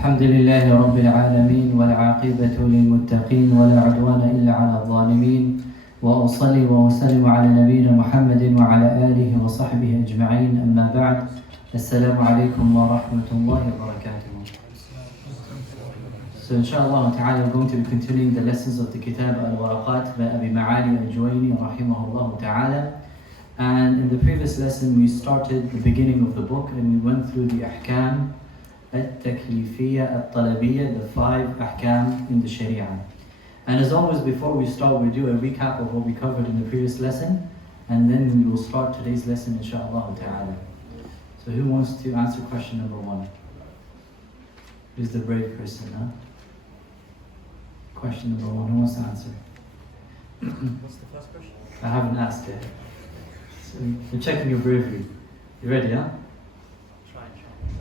الحمد لله رب العالمين والعاقبة للمتقين ولا عدوان إلا على الظالمين وأصلي وأسلم على نبينا محمد وعلى آله وصحبه أجمعين أما بعد السلام عليكم ورحمة الله وبركاته. So inshallah ta'ala we're going to be continuing the lessons of the Kitab al-Waraqaat by Abi Ma'ali al-Juwayni rahimahullah ta'ala. And in the previous lesson we started the beginning of the book and we went through the ahkam al-taklifiyya al-talabiyya, the 5 ahkam in the Sharia. And as always, before we start, we do a recap of what we covered in the previous lesson, and then we will start today's lesson inshallah ta'ala. So who wants to answer question number 1? Who's the brave person, huh? Question number 1, who wants to answer? What's the first question? I haven't asked it. So you're checking your bravery. You ready, huh? Try.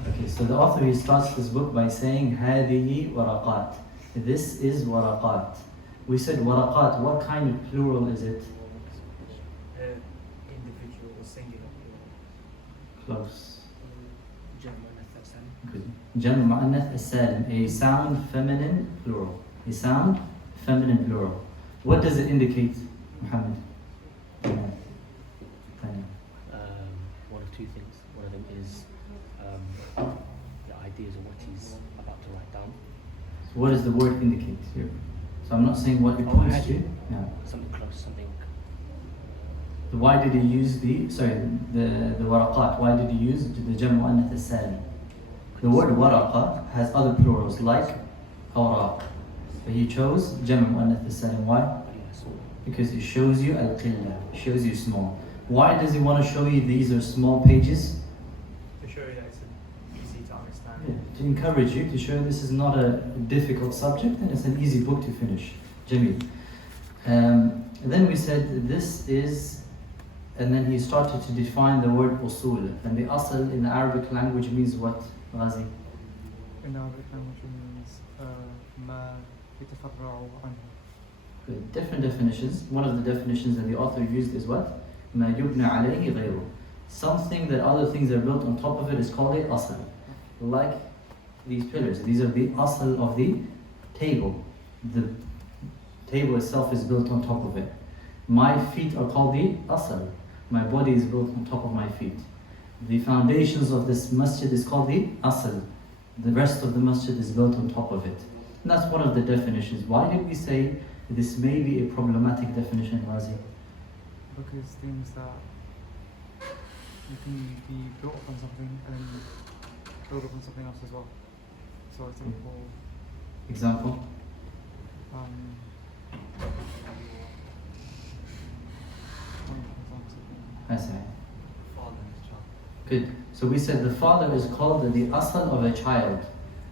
Okay, so the author, he starts this book by saying, هذه ورقات. This is waraqat. We said waraqat, what kind of plural is it? Individual or singular. Close. Good. Good. Jam' mu'annath as-salim, a sound feminine plural. A sound feminine plural. What does it indicate, Muhammad? One of two things. One of them is the ideas of what he's about to write down. So what does the word indicate here? So I'm not saying what it points to. No. Something close, something. Why did he use the waraqat? Why did he use the jam' mu'annath as-salim? The word waraqa has other plurals like awraq. But he chose jam' mu'annath as-salim. Why? Because it shows you al-qillah, shows you small. Why does he want to show you these are small pages? To show you that it's easy to understand. Yeah, to encourage you, to show this is not a difficult subject and it's an easy book to finish. Jameel. Then we said this is, and then he started to define the word usul. And the asl in the Arabic language means what, Ghazi? In Arabic language it means ما يتفرع عنه. Good. Different definitions. One of the definitions that the author used is what? ما يبنى عليه غيره. Something that other things are built on top of it is called a asl. Like these pillars. These are the asl of the table. The table itself is built on top of it. My feet are called the asl. My body is built on top of my feet. The foundations of this masjid is called the asl. The rest of the masjid is built on top of it. And that's one of the definitions. Why did we say this may be a problematic definition, Razi? Because things that you can be built upon something and build upon something else as well. So example, Example? I say. Father and his child. Good. So we said the father is called the asl of a child.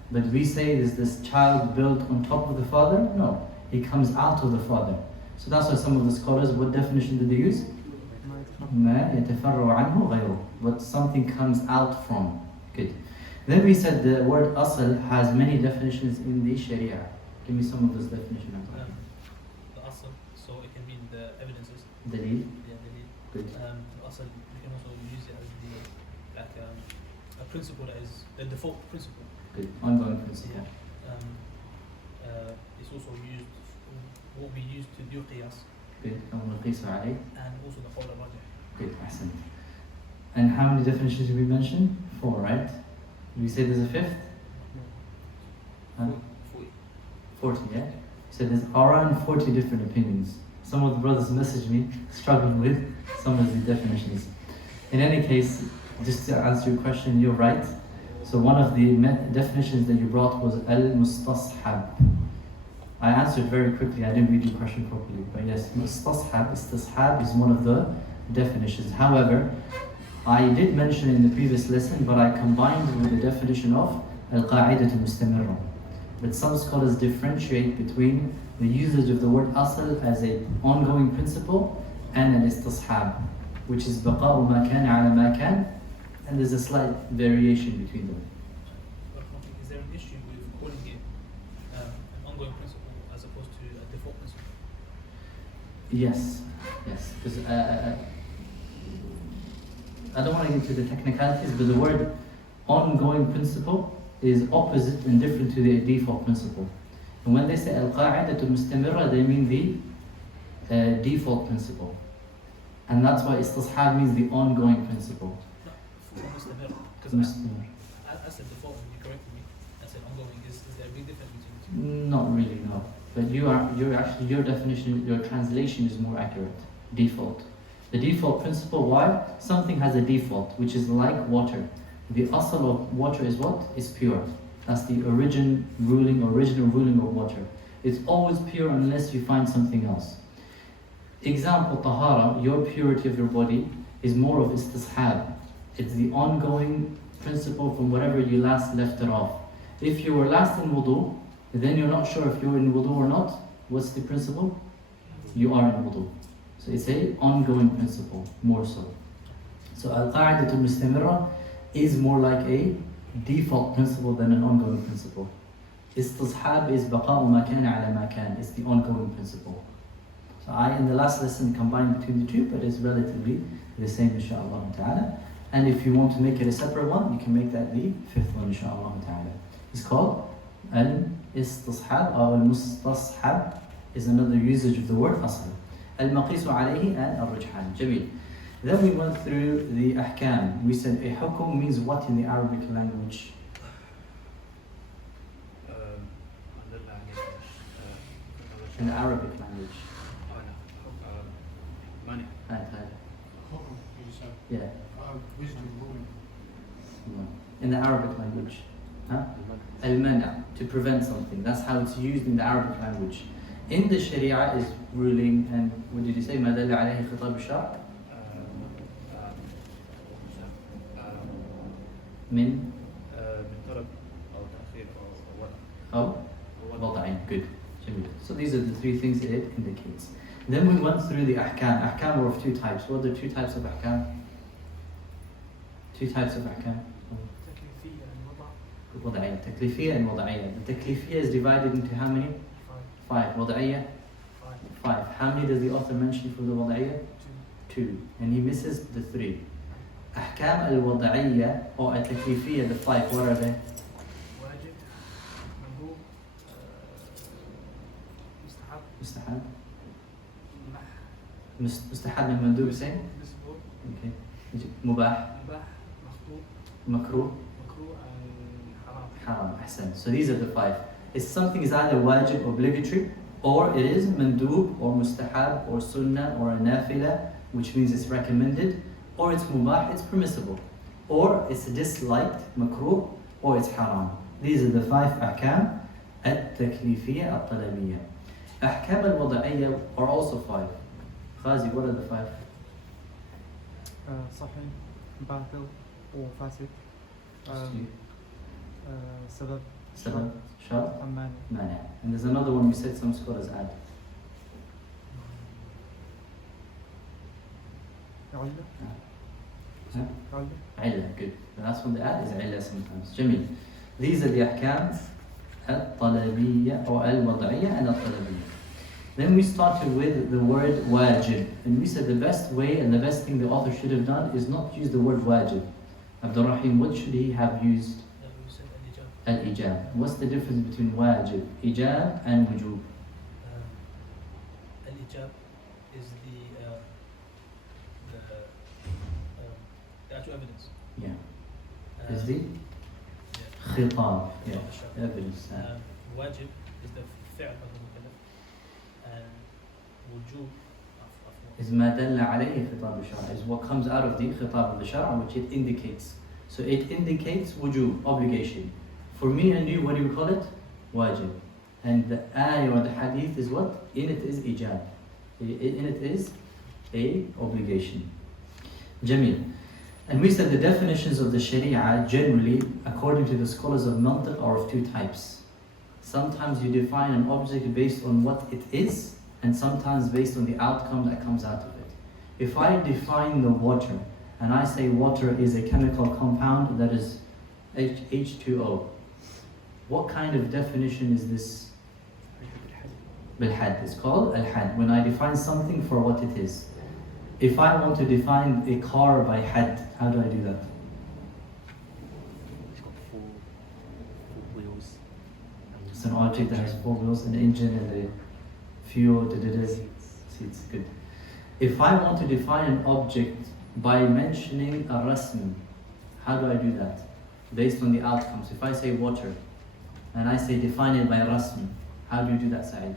But we say, is this child built on top of the father? No. He comes out of the father. So that's why some of the scholars, what definition did they use? ما يتفرع عنه غيره. What something comes out from. Good. Then we said the word asl has many definitions in the Sharia. Give me some of those definitions. The asl, so it can mean the evidences. Dalil. Yeah, the Good. asl, you can also use it as a principle that is the default principle. Good. Ongoing principle. It's also used, what we use to do qiyas, Good. ومقيس عليه. and also the qawl al-rajih. Good. Ahsan. And how many definitions did we mention? 4, right? Did we say there's a 5th? Huh? 40, yeah? So there's around 40 different opinions. Some of the brothers messaged me struggling with some of the definitions. In any case, just to answer your question, you're right. So one of the definitions that you brought was al-mustashab. I answered very quickly, I didn't read your question properly. But yes, istishab is one of the definitions. However, I did mention in the previous lesson, but I combined with the definition of al-qa'idah mustamirra. But some scholars differentiate between the usage of the word asl as an ongoing principle and an istishab, which is baqa'u ma kana ala ma kan, and there's a slight variation between them. Is there an issue with calling it an ongoing principle as opposed to a default principle? Yes, because I don't want to get into the technicalities, but the word ongoing principle is opposite and different to the default principle. And when they say al-qa'idatu mustamirra, they mean the default principle. And that's why istishab means the ongoing principle. No, for mustamir. Because Mustamir. I said default, and you corrected me. I said ongoing. Is there a big difference between the two? Not really, no. But your definition, your translation is more accurate. Default. The default principle, why? Something has a default, which is like water. The asal of water is what? Is pure. That's the original ruling of water. It's always pure unless you find something else. Example, tahara, your purity of your body is more of istishab. It's the ongoing principle from whatever you last left it off. If you were last in wudu, then you're not sure if you're in wudu or not. What's the principle? You are in wudu. So it's a ongoing principle, more so. So al-qa'idatu mustamirra is more like a default principle than an ongoing principle. Istishab is baqa'u ma kana ala ma kan. It's the ongoing principle. So I, in the last lesson, combined between the two, but it's relatively the same, inshaAllah ta'ala. And if you want to make it a separate one, you can make that the fifth one, inshaAllah ta'ala. It's called al-istishab or al-mustashab is another usage of the word asl. Al-maqisu alayhi and al-rujhan. Jameel. Then we went through the ahkam. We said a hukum means what in the Arabic language? In the Arabic language. Money. Yeah. Wisdom ruling. No. In the Arabic language. Huh? Al-mana, to prevent something. That's how it's used in the Arabic language. In the Sharia is ruling, and what did you say? ما دل عليه خطاب الشرع من طلب أو تأخير أو وضع. أو وضعين. Good. جميل. So these are the three things it indicates. Then we went through the ahkam. Ahkam were of two types. What are the two types of ahkam? Two types of ahkam. وضعية. تكليفية and وضعية. The تكليفية is divided into how many? Five. وضعية? Five. How many does the author mention for the وضعية? Two. And he misses the three. أحكام الوضعية or التكليفية, the five, what are they? واجب مندوب مستحب مستحب. مباح مستحب and مندوب same? مسبوق Okay. مباح. مباح مخطوب مكروه. مكروه حرام. Haram. أحسن. So these are the five. It's something is either wajib, obligatory, or it is mandub or mustahab or sunnah or a nafila, which means it's recommended, or it's mubah, it's permissible, or it's disliked, makruh, or it's haram. These are the five ahkam at-taklifiyya at-talabiyya. Ahkam al-wada'iyya are also five. Ghazi, what are the five? صحيح باطل or fasid سبب Sabab, shart, أمان mani. And there's another one we said some scholars add. علة Huh? علة Illa, good. The last one they add is illa sometimes. Jamil. These are the ahkam al-talabiyya or al-wada'iyya and al-talabiyya. Then we started with the word wajib. And we said the best way and the best thing the author should have done is not use the word wajib. Abdul Rahim, what should he have used? You said al-ijab. Al-ijab. What's the difference between wajib, ijab and wujub? Al-ijab is the actual evidence. Yeah. Is the yeah. khitab. Yeah. Yeah. Evidence. Wajib is the fi'l of the mukallaf, and wujub Is ma dalla alayhi khitab al-shara. Is what comes out of the khitab of the shara, which it indicates. So it indicates wujub, obligation. For me and you, what do we call it? Wajib. And the ayah or the hadith is what? In it is ijab. In it is a obligation. Jamil. And we said the definitions of the Sharia generally, according to the scholars of mantiq, are of two types. Sometimes you define an object based on what it is, and sometimes based on the outcome that comes out of it. If I define the water, and I say water is a chemical compound that is H2O, what kind of definition is this? Bil-had. It's called al-had. When I define something for what it is. If I want to define a car by had, how do I do that? It's got It's an object that has four wheels, an engine and the fuel, seats, good. If I want to define an object by mentioning a rasm, how do I do that? Based on the outcomes. If I say water, and I say define it by rasm, how do you do that, Sa'id?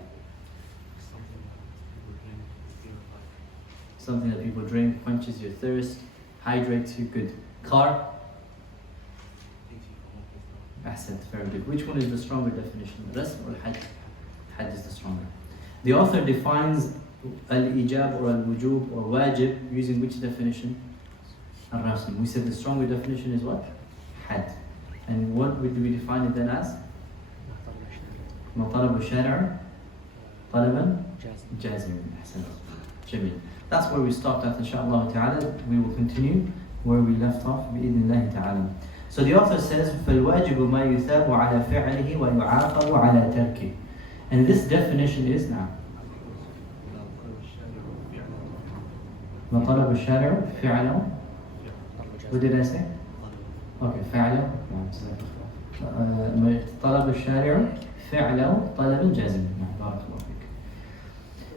Something that people drink, quenches your thirst, hydrates you, good. Car? Ahsant, very good. Which one is the stronger definition, rasm or hajj? Hajj is the stronger. The author defines al-ijab or al-wujub or wajib using which definition? Al-rasm. We said the stronger definition is what? Hajj. And what would we define it then as? مطالب الشارع طلبا جازما. أحسنت. جميل. That's where we stopped at, inshallah ta'ala. We will continue where we left off بإذن الله تعالى. So the author says فالواجب ما يثاب على فعله ويعاقب على تركه. And this definition is now ما طلب الشارع فعله. What did I say? Okay, فعله. طلب الشارع فعله طلبا جازما. بارك الله فيك.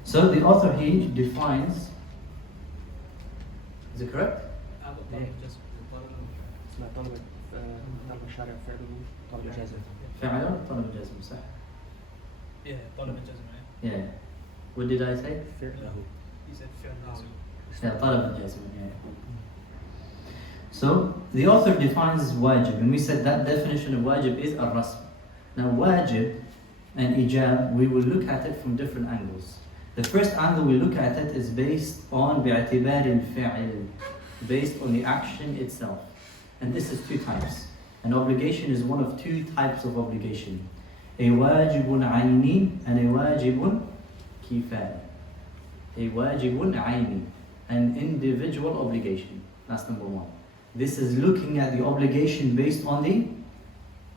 So the author he defines. Is it correct? طلب الشارع فعله طلب جازم. فعله طلب جازم صح. Yeah, طلب الجزم. Yeah. What did I say? فعله. You said فعل. Yeah, طلب الجازم. Yeah. So the author defines wajib, and we said that definition of wajib is ar-rasm. Now wajib and ijab, we will look at it from different angles. The first angle we look at it is based on باعتبار الفعل, based on the action itself. And this is two types. An obligation is one of two types of obligation. A wajibun ayni and a wajibun kifai. A wajibun ayni, an individual obligation. That's number one. This is looking at the obligation based on the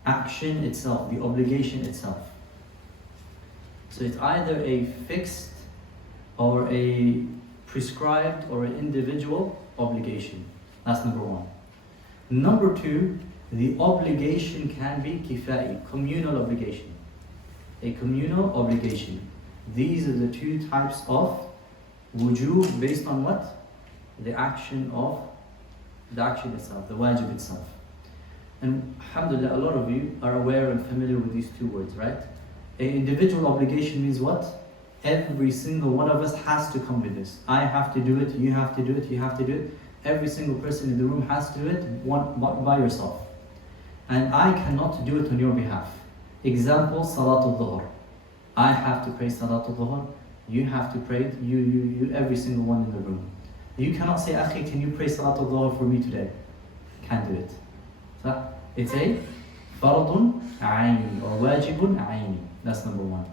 action itself, the obligation itself. So it's either a fixed or a prescribed or an individual obligation. That's number one. Number two, the obligation can be kifai, communal obligation. A communal obligation. These are the two types of wujub based on what? The action itself, the wajib itself. And alhamdulillah, a lot of you are aware and familiar with these two words, right? An individual obligation means what? Every single one of us has to come with this. I have to do it, you have to do it, you have to do it. Every single person in the room has to do it by yourself. And I cannot do it on your behalf. Example, Salatul Dhuhr. I have to pray Salatul Dhuhr. You have to pray, you, every single one in the room. You cannot say, Akhi, can you pray Salatul Dhuhr for me today? Can't do it. So it's a fardun ayni or wajibun ayni. That's number one.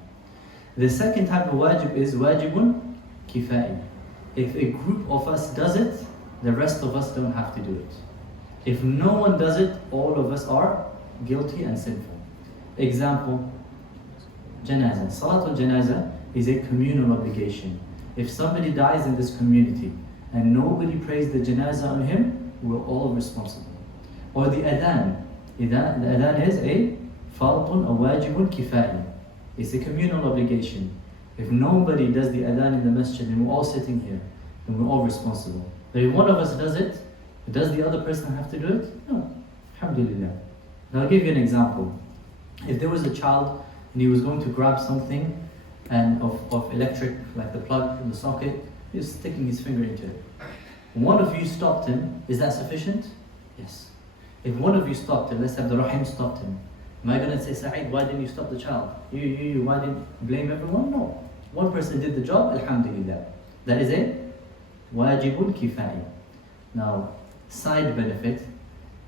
The second type of wajib is wajibun kifai. If a group of us does it, the rest of us don't have to do it. If no one does it, all of us are guilty and sinful. Example, janazah. Salatul janazah is a communal obligation. If somebody dies in this community and nobody prays the janazah on him, we're all responsible. Or the adhan. The adhan is a fardun, a wajibun kifai. It's a communal obligation. If nobody does the adhan in the masjid and we're all sitting here, then we're all responsible. But if one of us does it, does the other person have to do it? No. Alhamdulillah. Now I'll give you an example. If there was a child and he was going to grab something and of electric, like the plug in the socket, he was sticking his finger into it. One of you stopped him, is that sufficient? Yes. If one of you stopped him, let's have the Rahim stopped him. Am I going to say, Sa'id, why didn't you stop the child? You, why didn't you blame everyone? No. One person did the job, alhamdulillah. That is a wajibul kifai. Now, side benefit,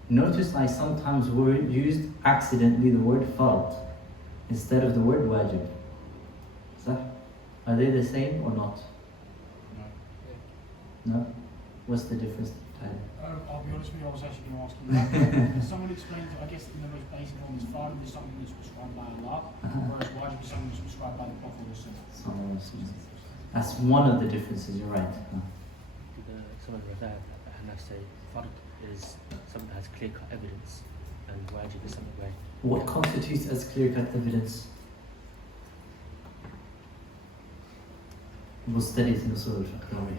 notice I sometimes used accidentally the word fard instead of the word wajib. So, are they the same or not? No? What's the difference? I'll be honest with you, I was actually going to ask you that. Someone explained, I guess, in the most basic form is fard is something that's prescribed by Allah, whereas wajib is something that's prescribed by the Prophet. That's one of the differences, you're right. Some of the Hanaf say fard is something that has clear-cut evidence, and wajib is something where... What constitutes as clear-cut evidence? We'll study it in usul al-fiqh, don't we?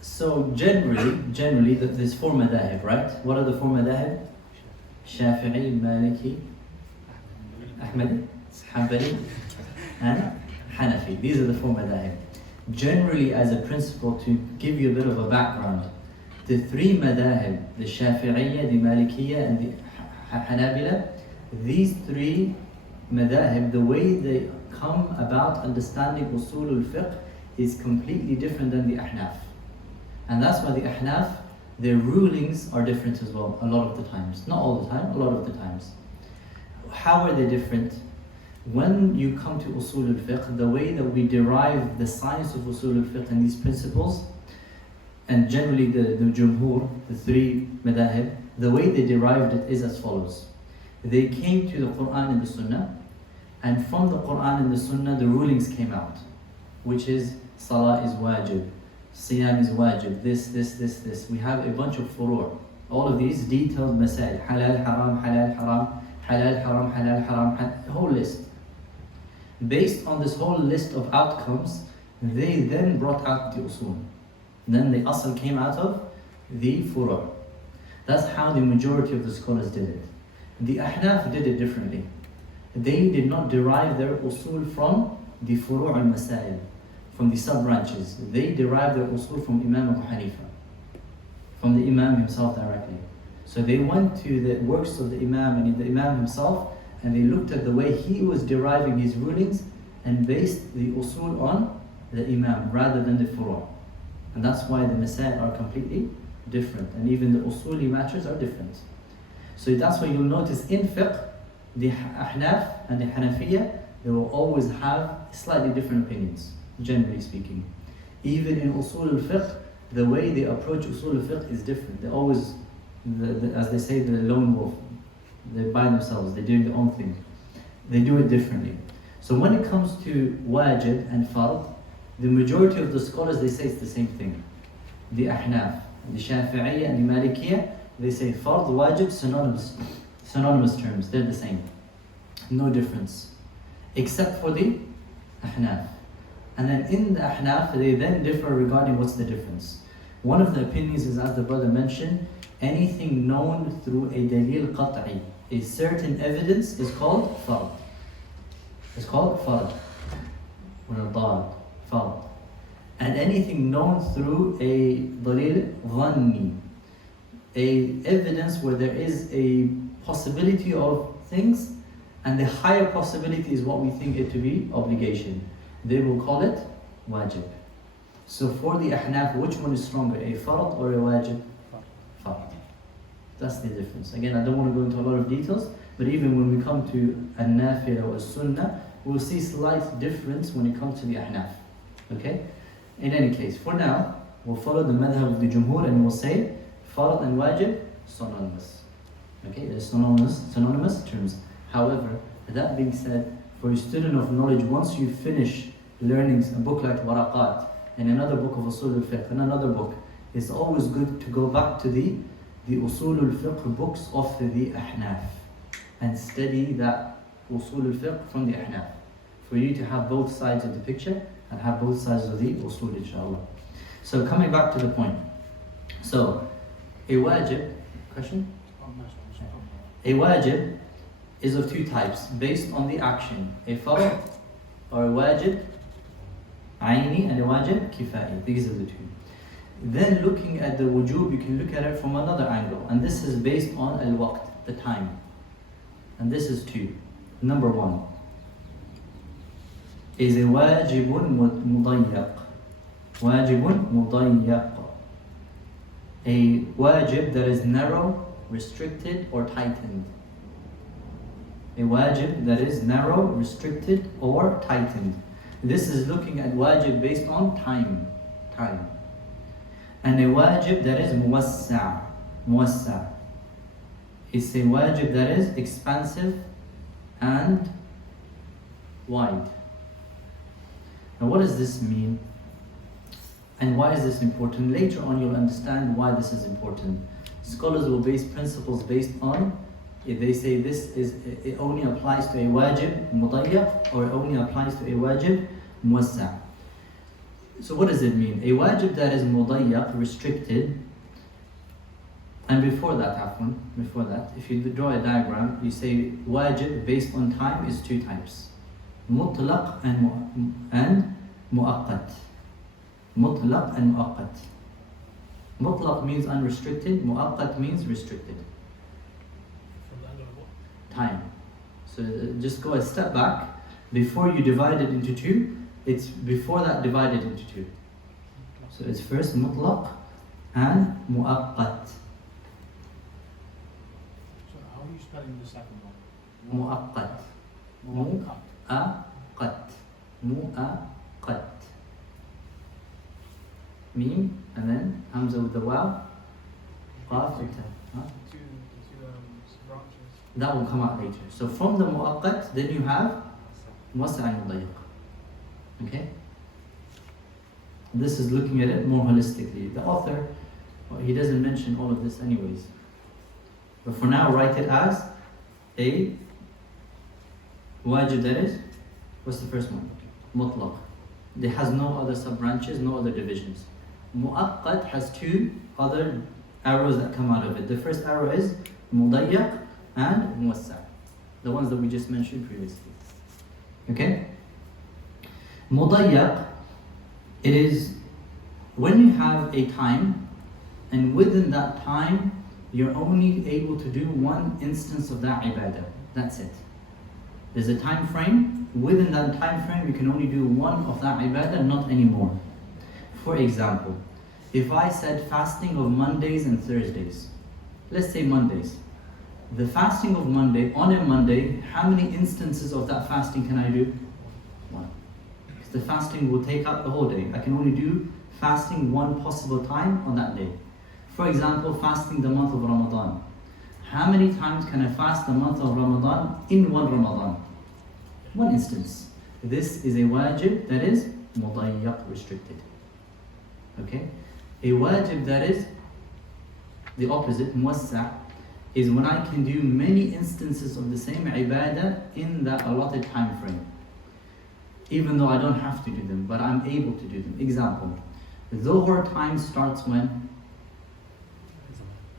So generally, there's four madahib, right? What are the four madahib? Shafi'i, Maliki, Ahmadi, Hanbali, and Hanafi. These are the four madahib. Generally, as a principle, to give you a bit of a background, the three madahib, the Shafi'iyya, the Malikiyya, and the Hanabila, these three madahib, the way they come about understanding usul al-fiqh is completely different than the Ahnaf. And that's why the Ahnaf, their rulings are different as well, a lot of the times. Not all the time, a lot of the times. How are they different? When you come to usul al-fiqh, the way that we derive the science of usul al-fiqh and these principles, and generally the jumhur, the three madahib, the way they derived it is as follows. They came to the Quran and the Sunnah, and from the Quran and the Sunnah the rulings came out, which is Salah is wajib, Siyam is wajib, this. We have a bunch of furu'. All of these detailed masail, halal, haram, halal, haram, halal, haram, halal, haram, a whole list. Based on this whole list of outcomes, they then brought out the usul. Then the asl came out of the furu'. That's how the majority of the scholars did it. The Ahnaf did it differently. They did not derive their usul from the furu' al-masail, from the sub-branches. They derived their usul from Imam Abu Hanifa, from the Imam himself directly. So they went to the works of the Imam and the Imam himself, and they looked at the way he was deriving his rulings and based the usul on the Imam rather than the furu'. And that's why the masail are completely different, and even the usuli matters are different. So that's why you'll notice in fiqh, the Ahnaf and the Hanafiyya, they will always have slightly different opinions, generally speaking. Even in usul al-fiqh, the way they approach usul al-fiqh is different. They're always, as they say, the lone wolf. They're by themselves, they're doing their own thing. They do it differently. So when it comes to wajib and fard, the majority of the scholars, they say it's the same thing. The Ahnaf, the Shafi'iyya and the Malikiyya, they say fard, wajib, synonymous terms, they're the same. No difference. Except for the Ahnaf. And then in the Ahnaf, they then differ regarding what's the difference. One of the opinions is, as the brother mentioned, anything known through a dalil qat'i, a certain evidence, is called fard. It's called fard. Or dal, fard. And anything known through a dalil dhanni, a evidence where there is a possibility of things, and the higher possibility is what we think it to be obligation. They will call it wajib. So for the Ahnaf, which one is stronger, a fard or a wajib? Fard. That's the difference. Again, I don't want to go into a lot of details, but even when we come to an-nafila or sunnah, we'll see slight difference when it comes to the Ahnaf. Okay? In any case, for now, we'll follow the madhab of the jumhur and we'll say fard and wajib synonymous. Okay, they're synonymous terms. However, that being said, for a student of knowledge, once you finish learning a book like Waraqaat and another book of usul al-fiqh and another book, it's always good to go back to the usul al-fiqh books of the Ahnaf and study that usul al-fiqh from the Ahnaf, for you to have both sides of the picture and have both sides of the usul, inshallah. So coming back to the point. So, a wajib, question? A wajib is of two types, based on the action. A fard or a wajib aini and a wajib kifai. These are the two. Then looking at the wujub, you can look at it from another angle. And this is based on al-waqt, the time. And this is two. Number one is a wajibun mudayyaq. Wajibun mudayyaq. A wajib that is narrow, restricted, or tightened. A wajib that is narrow, restricted, or tightened. This is looking at wajib based on time. And a wajib that is muwassa'. It's a wajib that is expansive and wide. Now what does this mean? And why is this important? Later on you'll understand why this is important. Scholars will base principles based on, if they say it only applies to a wajib mudayyaq or it only applies to a wajib muwassa'. So what does it mean? A wajib that is mudayyaq, restricted, and before that, if you draw a diagram, you say wajib based on time is two types. Mutlaq and mu'aqqat. Mutlaq and mu'aqqat. Mutlaq means unrestricted, mu'aqqat means restricted. From the angle of what? Time. So just go a step back. Before you divide it into two, it's before that divided into two. So it's first mutlaq and mu'aqqat. So how are you spelling the second one? Mu'aqqat. Mu'aqqat. Mu'aqqat. Mu'aqqat. Meme and then hamza with the waw. Qaf and ta. Huh? Two branches. That will come out later. So from the mu'aqqat, then you have muwassa' and mudayyaq. Okay? This is looking at it more holistically. The author, well, he doesn't mention all of this anyways. But for now, write it as a wajib, that is, what's the first one? Mutlaq. It has no other sub-branches, no other divisions. Mu'aqqat has two other arrows that come out of it. The first arrow is mudayyaq and muwassa'. The ones that we just mentioned previously. Okay? Mudayyaq, it is when you have a time and within that time you're only able to do one instance of that ibadah. That's it. There's a time frame. Within that time frame you can only do one of that ibadah, not anymore. For example, if I said fasting of Mondays and Thursdays, let's say Mondays. The fasting of Monday, on a Monday, how many instances of that fasting can I do? One. Because the fasting will take up the whole day. I can only do fasting one possible time on that day. For example, fasting the month of Ramadan. How many times can I fast the month of Ramadan in one Ramadan? One instance. This is a wajib that is mudayyaq, restricted. Okay? A wajib that is the opposite, muwassa', is when I can do many instances of the same ibadah in that allotted time frame. Even though I don't have to do them, but I'm able to do them. Example, Dhuhr time starts when?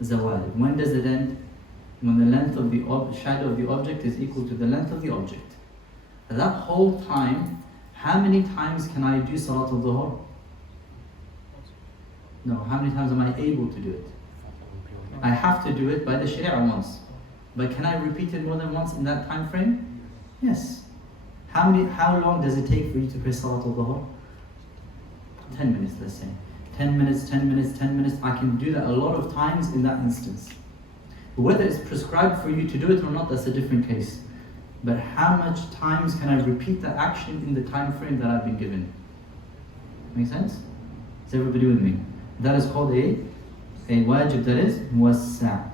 Zawal. When does it end? When the length of the shadow of the object is equal to the length of the object. That whole time, how many times can I do Salatul Dhuhr? No, how many times am I able to do it? I have to do it by the Sharia once. But can I repeat it more than once in that time frame? Yes. How long does it take for you to pray Salatul Dhuhr? 10 minutes, let's say. 10 minutes, 10 minutes, 10 minutes. I can do that a lot of times in that instance. Whether it's prescribed for you to do it or not, that's a different case. But how much times can I repeat the action in the time frame that I've been given? Make sense? Is everybody with me? That is called a wajib that is muwassa'.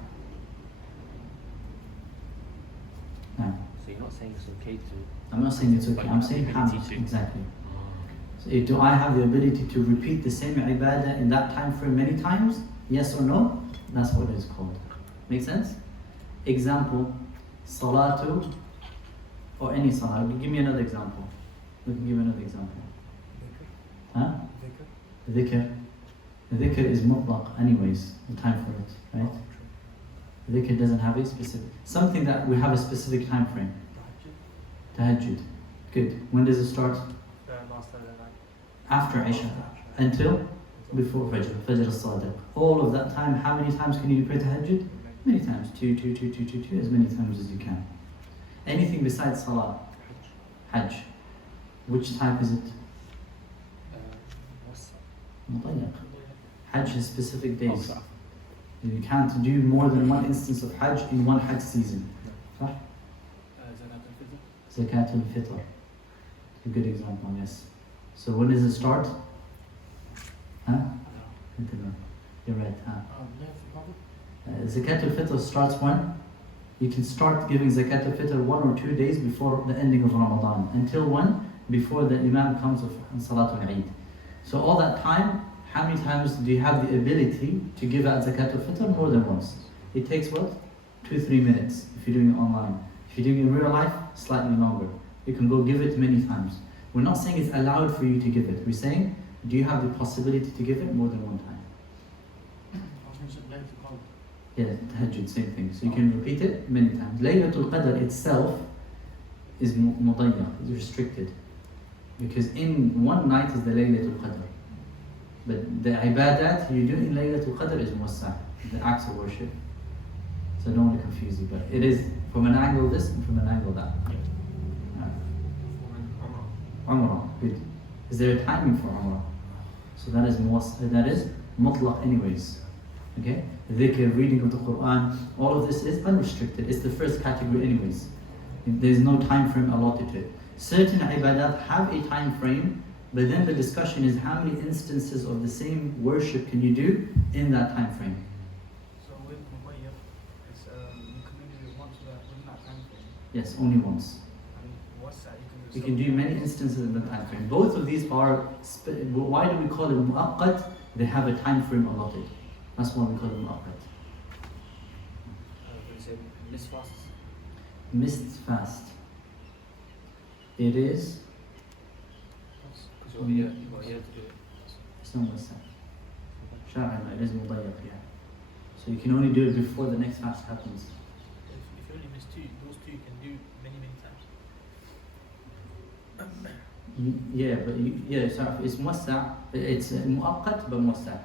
Now, So you're not saying it's okay to... I'm not saying it's okay, But you I'm have saying the how ability much, to. exactly. So do I have the ability to repeat the same ibadah in that time frame many times? Yes or no? That's what it is called. Make sense? Example, salatu, or any salah. Give me another example. We can give another example. Huh? Dhikr. Dhikr is mutlaq anyways, the time for it, right? Dhikr doesn't have a specific, something that we have a specific time frame. Tahajjud. Good. When does it start? Last Saturday night. After Isha. Until? Before Fajr. Fajr al-Sadiq. All of that time, how many times can you pray Tahajjud? Many times. Two, as many times as you can. Anything besides Salah? Hajj. Which type is it? Mudayyaq. Hajj is specific days. You can't do more than one instance of Hajj in one Hajj season. صح? Zakat al-Fitr. A good example, yes. So when does it start? Huh? You're right. Zakat al-Fitr starts when? You can start giving Zakat al-Fitr 1 or 2 days before the ending of Ramadan. Until when? Before the Imam comes of Salatul Eid. So all that time, how many times do you have the ability to give out Zakat al-Fitr? More than once. It takes what? 2-3 minutes if you're doing it online. If you're doing it in real life, slightly longer. You can go give it many times. We're not saying it's allowed for you to give it. We're saying do you have the possibility to give it more than one time? I was going to say Laylatul Qadr. Yeah, tahajjud, same thing. So you can repeat it many times. Laylatul Qadr itself is mudayya, is restricted. Because in one night is the Laylatul Qadr. But the ibadat you do in Laylatul Qadr is muwassa', the acts of worship. So don't want to confuse you, but it is from an angle this and from an angle that. Umrah, good. Is there a timing for Umrah? So that is mutlaq anyways. Okay? Dhikr, reading of the Quran, all of this is unrestricted. It's the first category anyways. There's no time frame allotted to it. Certain ibadat have a time frame, but then the discussion is how many instances of the same worship can you do in that time frame. So with Mubayyab, it's you can only do it once within that time frame. Yes, only once. And what's that? You can do many instances in the time frame. Both of these are, why do we call it mu'aqqat? They have a time frame allotted. That's why we call it mu'aqqat. Missed fasts. Missed fast. It is, Because you're here to do it. it's not wasa. Shar'an, it is mudayyaq, yeah. So you can only do it before the next fast happens. If you only miss two, those two you can do many times. Yeah, but sorry, it's muwassa', it's mu'aqqat but muwassa'.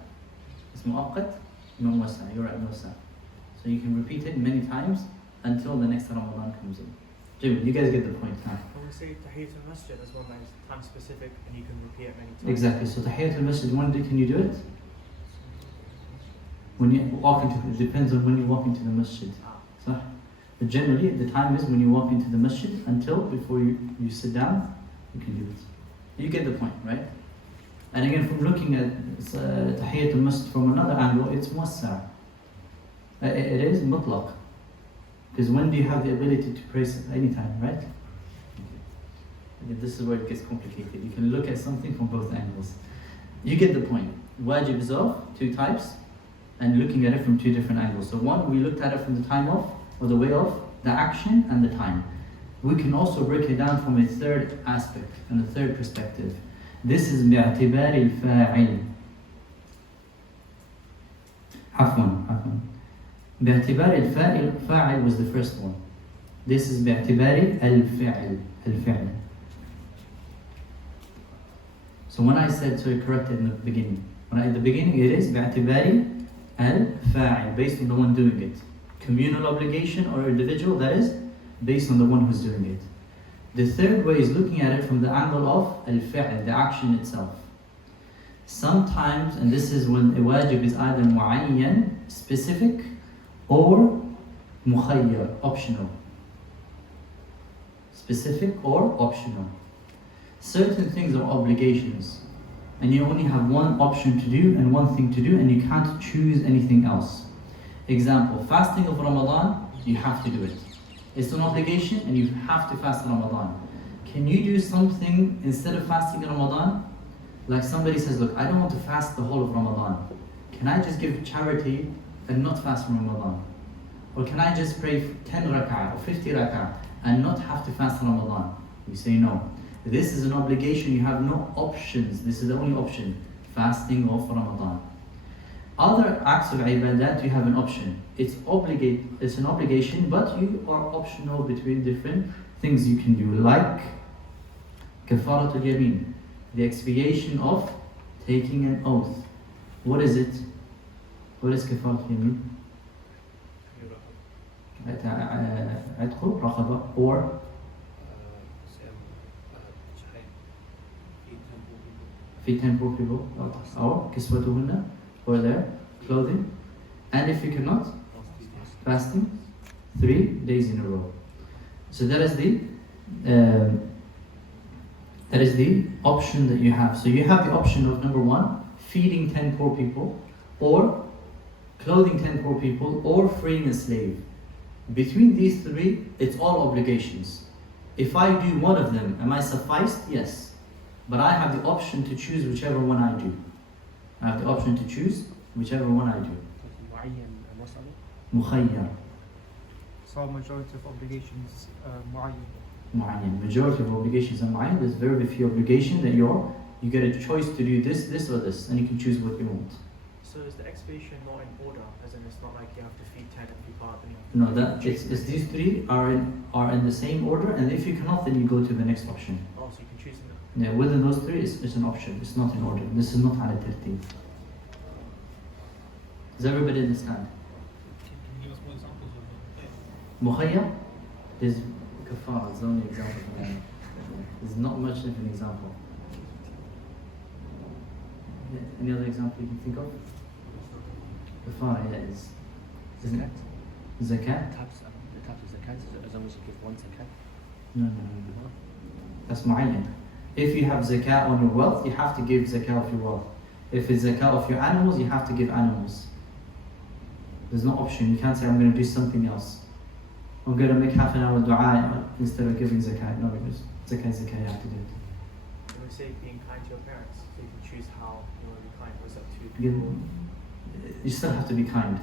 It's mu'aqqat but muwassa', you're right, muwassa'. So you can repeat it many times until the next Ramadan comes in. Jimmy, you guys get the point, huh? When we say Tahiyyat al-Masjid as well, that is time specific and you can repeat it many times. Exactly, so Tahiyyat al-Masjid, can you do it? When you walk into, it depends on when you walk into the masjid. So, but generally, the time is when you walk into the masjid until before you sit down, you can do it. You get the point, right? And again, from looking at Tahiyyat al-Masjid from another angle, it's muwassa'. It is mutlaq. Because when do you have the ability to pray anytime, right? Again, this is where it gets complicated. You can look at something from both angles. You get the point. Wajib is of two types, and looking at it from two different angles. So one, we looked at it from the time of, or the way of, the action and the time. We can also break it down from a third aspect and a third perspective. This is باعتبار الفاعل. عفوا. باعتبار الفاعل was the first one. This is باعتبار الفعل. So when I said, so you corrected in the beginning. At the beginning it is باعتبار الفاعل, based on the one doing it. Communal obligation or individual, that is based on the one who's doing it. The third way is looking at it from the angle of al-fi'l, the action itself. Sometimes, and this is when a wajib is either mu'ayyan, specific, or mukhayyar, optional. Specific or optional. Certain things are obligations, and you only have one option to do and one thing to do, and you can't choose anything else. Example, fasting of Ramadan, you have to do it. It's an obligation and you have to fast Ramadan. Can you do something instead of fasting Ramadan? Like somebody says, look, I don't want to fast the whole of Ramadan. Can I just give charity and not fast Ramadan? Or can I just pray 10 rak'ah or 50 rak'ah and not have to fast Ramadan? We say no. This is an obligation, you have no options. This is the only option, fasting of Ramadan. Other acts of ibadat, you have an option. It's an obligation, but you are optional between different things you can do, like kafaratul yameen, the expiation of taking an oath. What is it? What is kafaratul yameen? Raqaba, or feed 10 poor people, or kiswatuhunna, or their clothing. And if you cannot, fasting 3 days in a row. So that is the option that you have. So you have the option of number 1, feeding 10 poor people, or clothing 10 poor people, or freeing a slave. Between these 3, it's all obligations. If I do one of them, am I sufficed? Yes. But I have the option to choose whichever one I do. I have the option to choose whichever one I do. Mukhayyar. So majority of obligations mu'ayyan. Mu'ayyan. Majority of obligations are mu'ayyan. There's very few obligations that you're You get a choice to do this, this, or this, and you can choose what you want. So is the expiation not in order? As in, it's not like you have to feed 10 and feed 5 and you have to No, that it's these three are in the same order, and if you cannot, then you go to the next option. Oh, so you can choose them. Yeah, within those three, it's an option. It's not in order. This is not ala tartib. Does everybody understand? Can you give us more examples of that? Mukhayya, there's kafara, it's the only example for that. There's not much of an example. Yeah, any other example you can think of? Kafara, yeah, isn't it? Zakat? The types of zakat, as long as you give one zakat. No. That's mu'ayyan. If you have zakat on your wealth, you have to give zakat of your wealth. If it's zakat of your animals, you have to give animals. There's no option. You can't say, I'm going to do something else. I'm going to make half an hour dua instead of giving zakat. No, because zakat is zakat, you have to do it. When we say being kind to your parents, so you can choose how you want to be kind. Was that to You still have to be kind.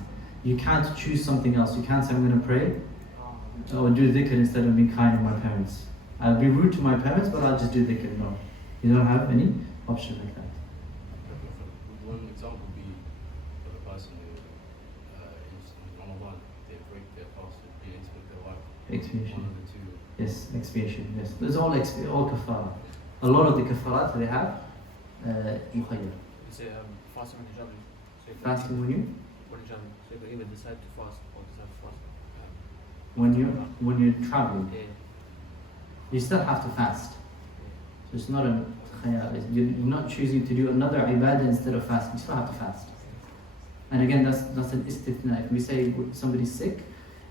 You can't choose something else. You can't say, I'm going to pray or do dhikr instead of being kind to my parents. I'll be rude to my parents, but I'll just do dhikr. No. You don't have any option like that. One example would be for the person who is in Ramadan, they break their fast to be intimate with their wife. Expiation. One of the two. Yes, expiation. Yes. There's all kafara. A lot of the kafarat they have, mukhayyar. Is it fasting when you're traveling? So if Fasting when you? When you're traveling. So you can either decide to fast or decide to fast. When you're traveling, Yeah. you still have to fast. So it's not a khayar. You're not choosing to do another ibadah instead of fasting. You still have to fast. And again, that's an istithna. If we say somebody's sick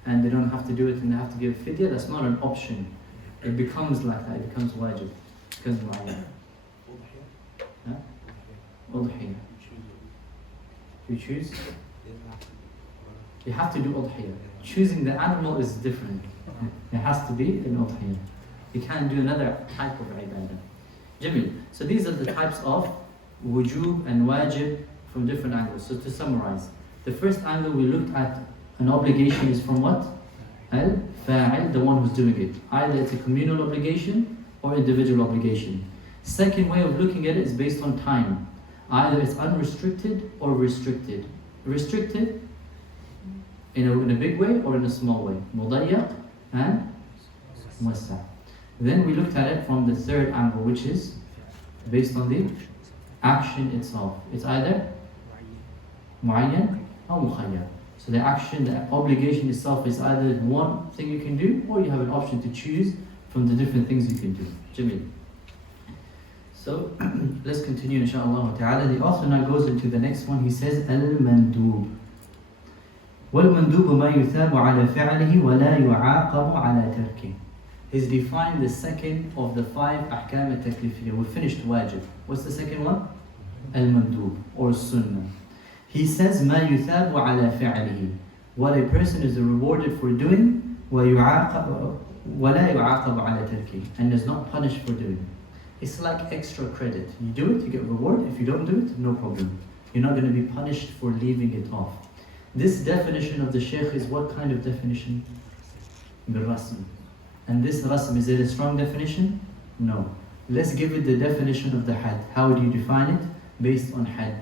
and they don't have to do it and they have to give fidya, that's not an option. It becomes like that. It becomes wajib. It becomes mu'ayyan. Huh? Udhiyah. You choose? You have to do udhiyah. Choosing the animal is different. It has to be an udhiyah. You can't do another type of ibadah. Jamil. So these are the types of wujub and wajib from different angles. So to summarize, the first angle we looked at, an obligation is from what? Al-fa'il, the one who's doing it. Either it's a communal obligation or individual obligation. Second way of looking at it is based on time. Either it's unrestricted or restricted. Restricted in a big way or in a small way. Mudayyaq and muwassa'. Then we looked at it from the third angle, which is based on the action itself. It's either mu'ayyan or mukhayyar. So the action, the obligation itself is either one thing you can do or you have an option to choose from the different things you can do. Jamil. So let's continue inshaAllah ta'ala. The author now goes into the next one. He says al-mandub. وَالْمَنْدُوبُ مَا يُثَابُ عَلَى فِعْلِهِ وَلَا يُعَاقَبُ عَلَى تَرْكِهِ. He's defined the second of the 5 ahkam al-taklifiyya. We finished wajib. What's the second one? Al-mandub or sunnah. He says مَا يُثَابُ عَلَى فِعْلِهِ. What a person is rewarded for doing وَلَا يُعَاقَبُ عَلَى تَرْكِهِ. And is not punished for doing. It's like extra credit. You do it, you get reward. If you don't do it, no problem. You're not going to be punished for leaving it off. This definition of the Shaykh is what kind of definition? Bil-rasm. And this rasm, is it a strong definition? No. Let's give it the definition of the had. How do you define it? Based on had.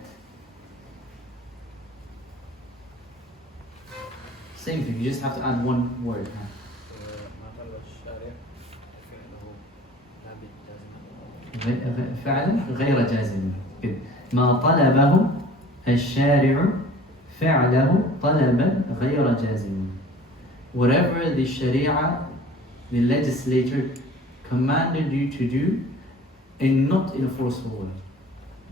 Same thing, you just have to add one word. فعلا غير جازم. ما طلبه الشارع فعله طلبا غير جازم. Whatever the Sharia, the legislator commanded you to do, and not in a forceful way.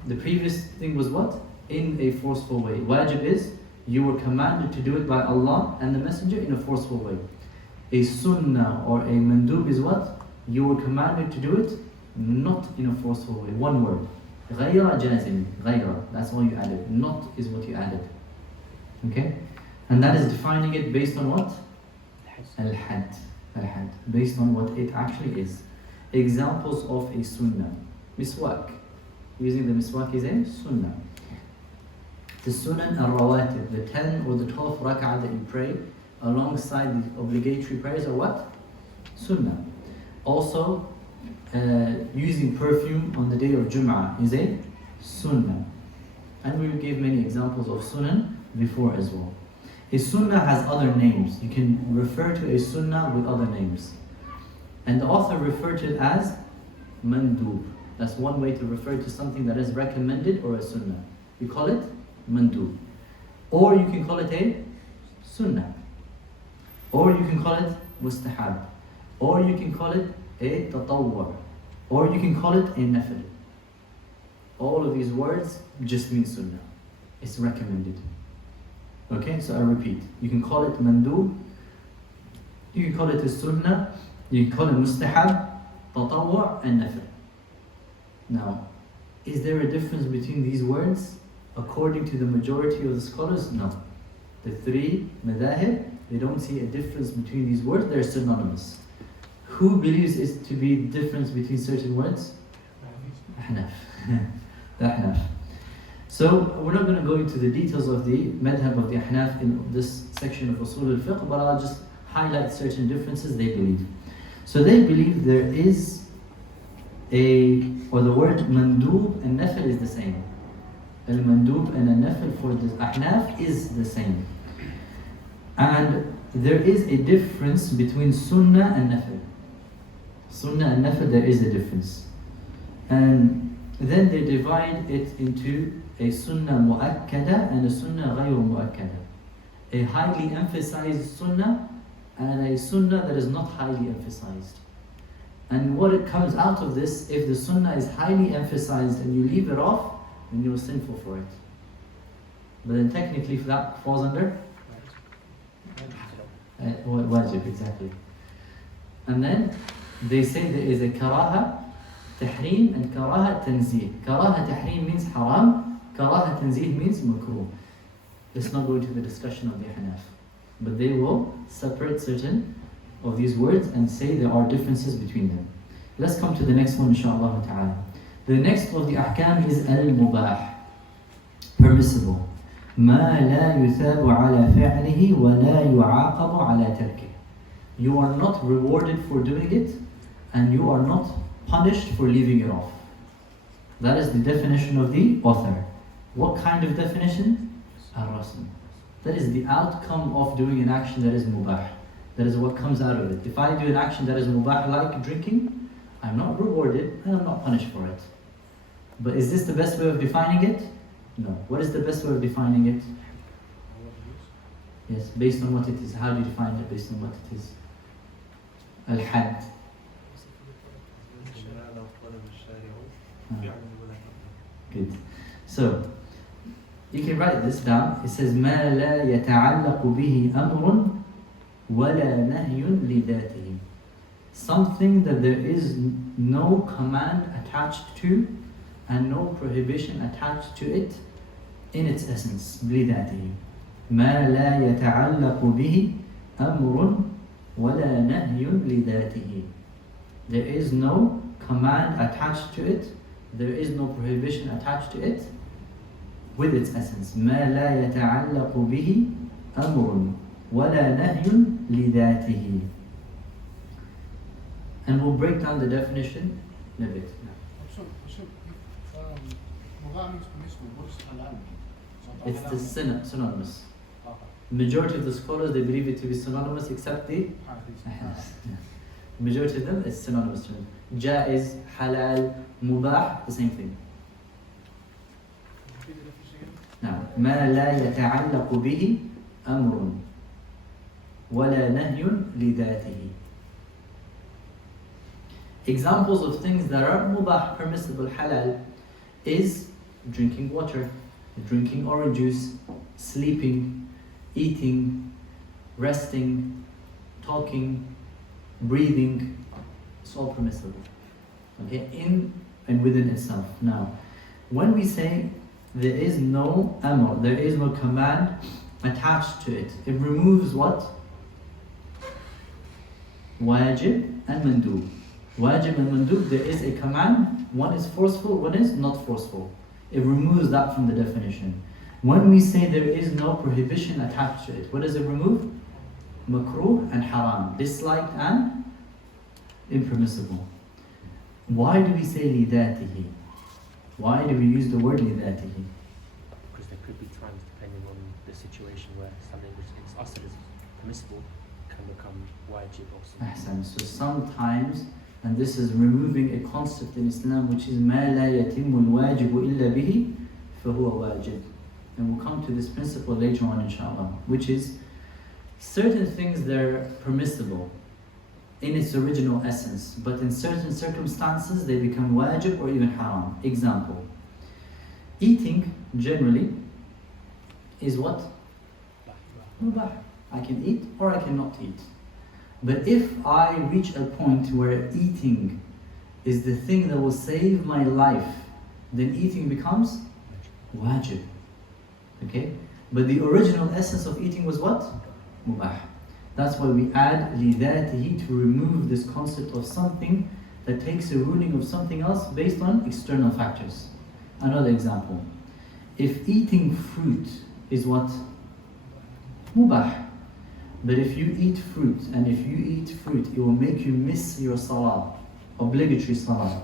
The previous thing was what? In a forceful way. Wajib is you were commanded to do it by Allah and the Messenger in a forceful way. A sunnah or a mandub is what? You were commanded to do it not in a forceful way. One word. غير جازم. غير. That's all you added. Not is what you added. Okay? And that is defining it based on what? Al-had. Al-had. Based on what it actually is. Examples of a sunnah. Miswak. Using the miswak is a sunnah. The sunan al-rawatib, the 10 or the 12 rak'ah that you pray alongside the obligatory prayers are what? Sunnah. Also, using perfume on the day of Jum'ah is a sunnah. And we gave many examples of sunnah before as well. A sunnah has other names. You can refer to a sunnah with other names. And the author referred to it as mandub. That's one way to refer to something that is recommended or a sunnah. You call it mandub. Or you can call it a sunnah. Or you can call it mustahab. Or you can call it a tatawwur. Or you can call it a nafil. All of these words just mean sunnah. It's recommended. Okay, so I repeat. You can call it mandub. You can call it a sunnah. You can call it mustahab, tatawwur, and nafil. Now, is there a difference between these words? According to the majority of the scholars, no. The three madahib, they don't see a difference between these words, they're synonymous. Who believes it to be difference between certain words? Ahnaf. The Ahnaf. So, we're not going to go into the details of the madhab of the Ahnaf in this section of Usul al-Fiqh, but I'll just highlight certain differences they believe. So they believe there is or the word mandub and nafil is the same. Al-mandub and al-nafil for the Ahnaf is the same. And there is a difference between sunnah and nafil. Sunnah and nafil, there is a difference. And then they divide it into a sunnah mu'akkada and a sunnah ghayru mu'akkada. A highly emphasized sunnah and a sunnah that is not highly emphasized. And what it comes out of this, if the sunnah is highly emphasized and you leave it off, then you're sinful for it. But then technically if that falls under wajib, exactly. And then they say there is a karaha tahreem and karaha tanzih. Karaha tahreem means haram, karaha tanzih means makruh. Let's not go into the discussion of the Hanaf. But they will separate certain of these words and say there are differences between them. Let's come to the next one, inshaAllah ta'ala. The next of the ahkam is al-mubah, permissible. ما لا يثاب على فعله ولا يعاقب على تركه. You are not rewarded for doing it and you are not punished for leaving it off. That is the definition of the author. What kind of definition? Ar-rasm. That is the outcome of doing an action that is mubah. That is what comes out of it. If I do an action that is mubah like drinking, I'm not rewarded and I'm not punished for it. But is this the best way of defining it? No. What is the best way of defining it? Yes, based on what it is. How do you define it based on what it is? Al-had. Good. So, you can write this down. It says ما لا يتعلق به أمر ولا نهي لذاته. Something that there is no command attached to and no prohibition attached to it in its essence. لذاته. ما لا يتعلق به أمر ولا نهي لذاته. There is no command attached to it. There is no prohibition attached to it with its essence. ما لا يتعلق به أمر ولا نهي لذاته. And we'll break down the definition in a bit. So if mubah means permissible, what does halal mean? It's the synonymous. Okay. Majority of the scholars, they believe it to be synonymous except the majority of them is synonymous terms. Jaiz, halal, mubah, the same thing. Now, ما لا يتعلق به أمر ولا نهي لذاته. Examples of things that are mubah, permissible, halal, is drinking water, drinking orange juice, sleeping, eating, resting, talking, breathing. It's all permissible. Okay, in and within itself. Now, when we say there is no amr, there is no command attached to it, it removes what? Wajib and mandub. Wajib and mandub, there is a command, one is forceful, one is not forceful. It removes that from the definition. When we say there is no prohibition attached to it, what does it remove? Makruh and haram, disliked and impermissible. Why do we say لِذَاتِهِ? Why do we use the word لِذَاتِهِ? Because there could be times, depending on the situation, where something which is us as permissible can become wajib also. Ahsan. So sometimes, and this is removing a concept in Islam which is مَا لَا يَتِمُّ الْوَاجِبُ إِلَّا بِهِ فَهُوَ وَاجِب. And we'll come to this principle later on inshallah, which is certain things they're permissible in its original essence, but in certain circumstances they become wajib or even haram. Example, eating generally is what? Mubah. I can eat or I cannot eat. But if I reach a point where eating is the thing that will save my life, then eating becomes wajib. Okay? But the original essence of eating was what? Mubah. That's why we add لِذَاتِهِ to remove this concept of something that takes a ruling of something else based on external factors. Another example. If eating fruit is what? Mubah. But if you eat fruit, and if you eat fruit, it will make you miss your salah, obligatory salah.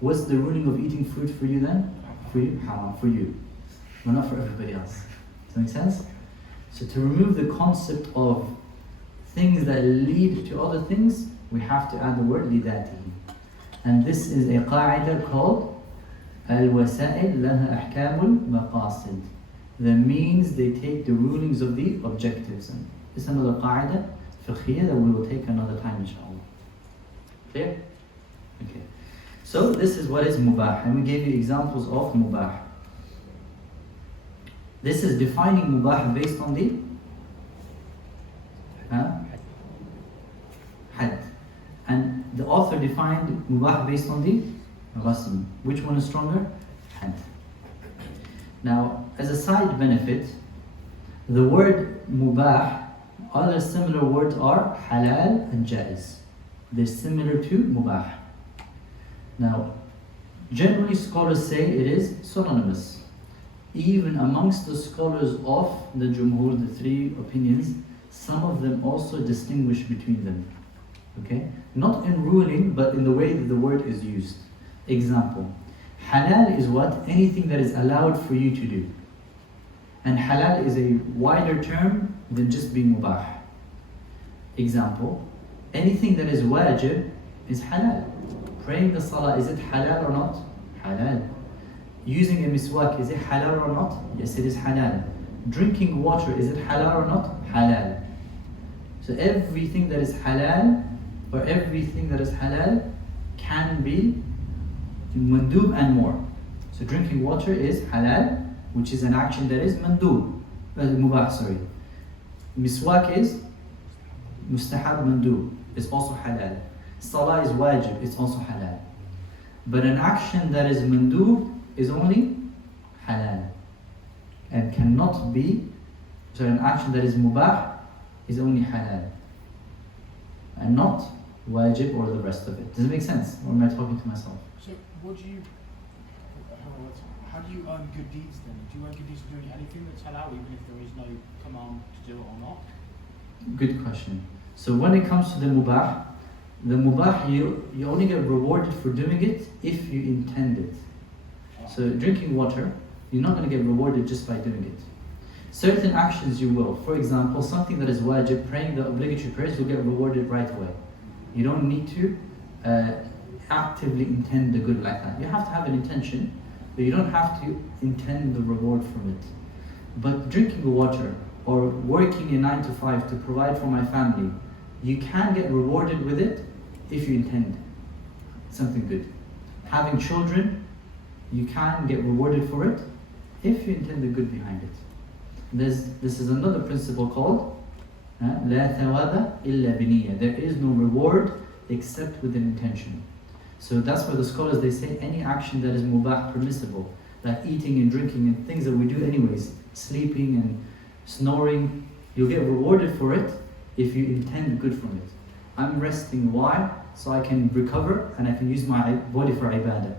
What's the ruling of eating fruit for you then? For you, haram, for you. But not for everybody else. Does that make sense? So to remove the concept of things that lead to other things, we have to add the word لِذَاتِهِ. And this is a qa'idah called al-wasa'il laha ahkamul maqasid. The means, they take the rulings of the objectives. And it's another qa'idah fiqhiyah that we will take another time inshallah. Clear? Okay. So this is what is mubah, and we gave you examples of mubah. This is defining mubah based on the had. And the author defined mubah based on the rasm. Which one is stronger? Had. Now, as a side benefit, the word mubah, other similar words are halal and jaiz. They're similar to mubah. Now, generally scholars say it is synonymous. Even amongst the scholars of the Jumhur, the three opinions, some of them also distinguish between them. Okay? Not in ruling, but in the way that the word is used. Example, halal is what? Anything that is allowed for you to do. And halal is a wider term than just being mubah. Example, anything that is wajib is halal. Praying the salah, is it halal or not? Halal. Using a miswak, is it halal or not? Yes, it is halal. Drinking water, is it halal or not? Halal. So everything that is halal, or everything that is halal, can be mandub and more. So drinking water is halal, which is an action that is mandub, mubah, sorry. Miswak is mustahab mandub, it's also halal. Salah is wajib, it's also halal. But an action that is mandub is only halal, and cannot be, so an action that is mubah is only halal, and not wajib or the rest of it. Does it make sense? Or am I talking to myself? So, how do you earn good deeds then? Do you earn good deeds for doing anything that's halal, even if there is no command to do it or not? Good question. So when it comes to the mubah, you only get rewarded for doing it if you intend it. So drinking water, you're not going to get rewarded just by doing it. Certain actions you will. For example, something that is wajib, praying the obligatory prayers, you'll get rewarded right away. You don't need to actively intend the good like that. You have to have an intention, but you don't have to intend the reward from it. But drinking water or working a 9 to 5 to provide for my family, you can get rewarded with it if you intend something good. Having children, you can get rewarded for it if you intend the good behind it. This is another principle called لا ثواب إلا بنية. There is no reward except with an intention. So that's why the scholars, they say any action that is mubah, permissible, like eating and drinking and things that we do anyways, sleeping and snoring, you'll get rewarded for it if you intend good from it. I'm resting, why? So I can recover and I can use my body for ibadah.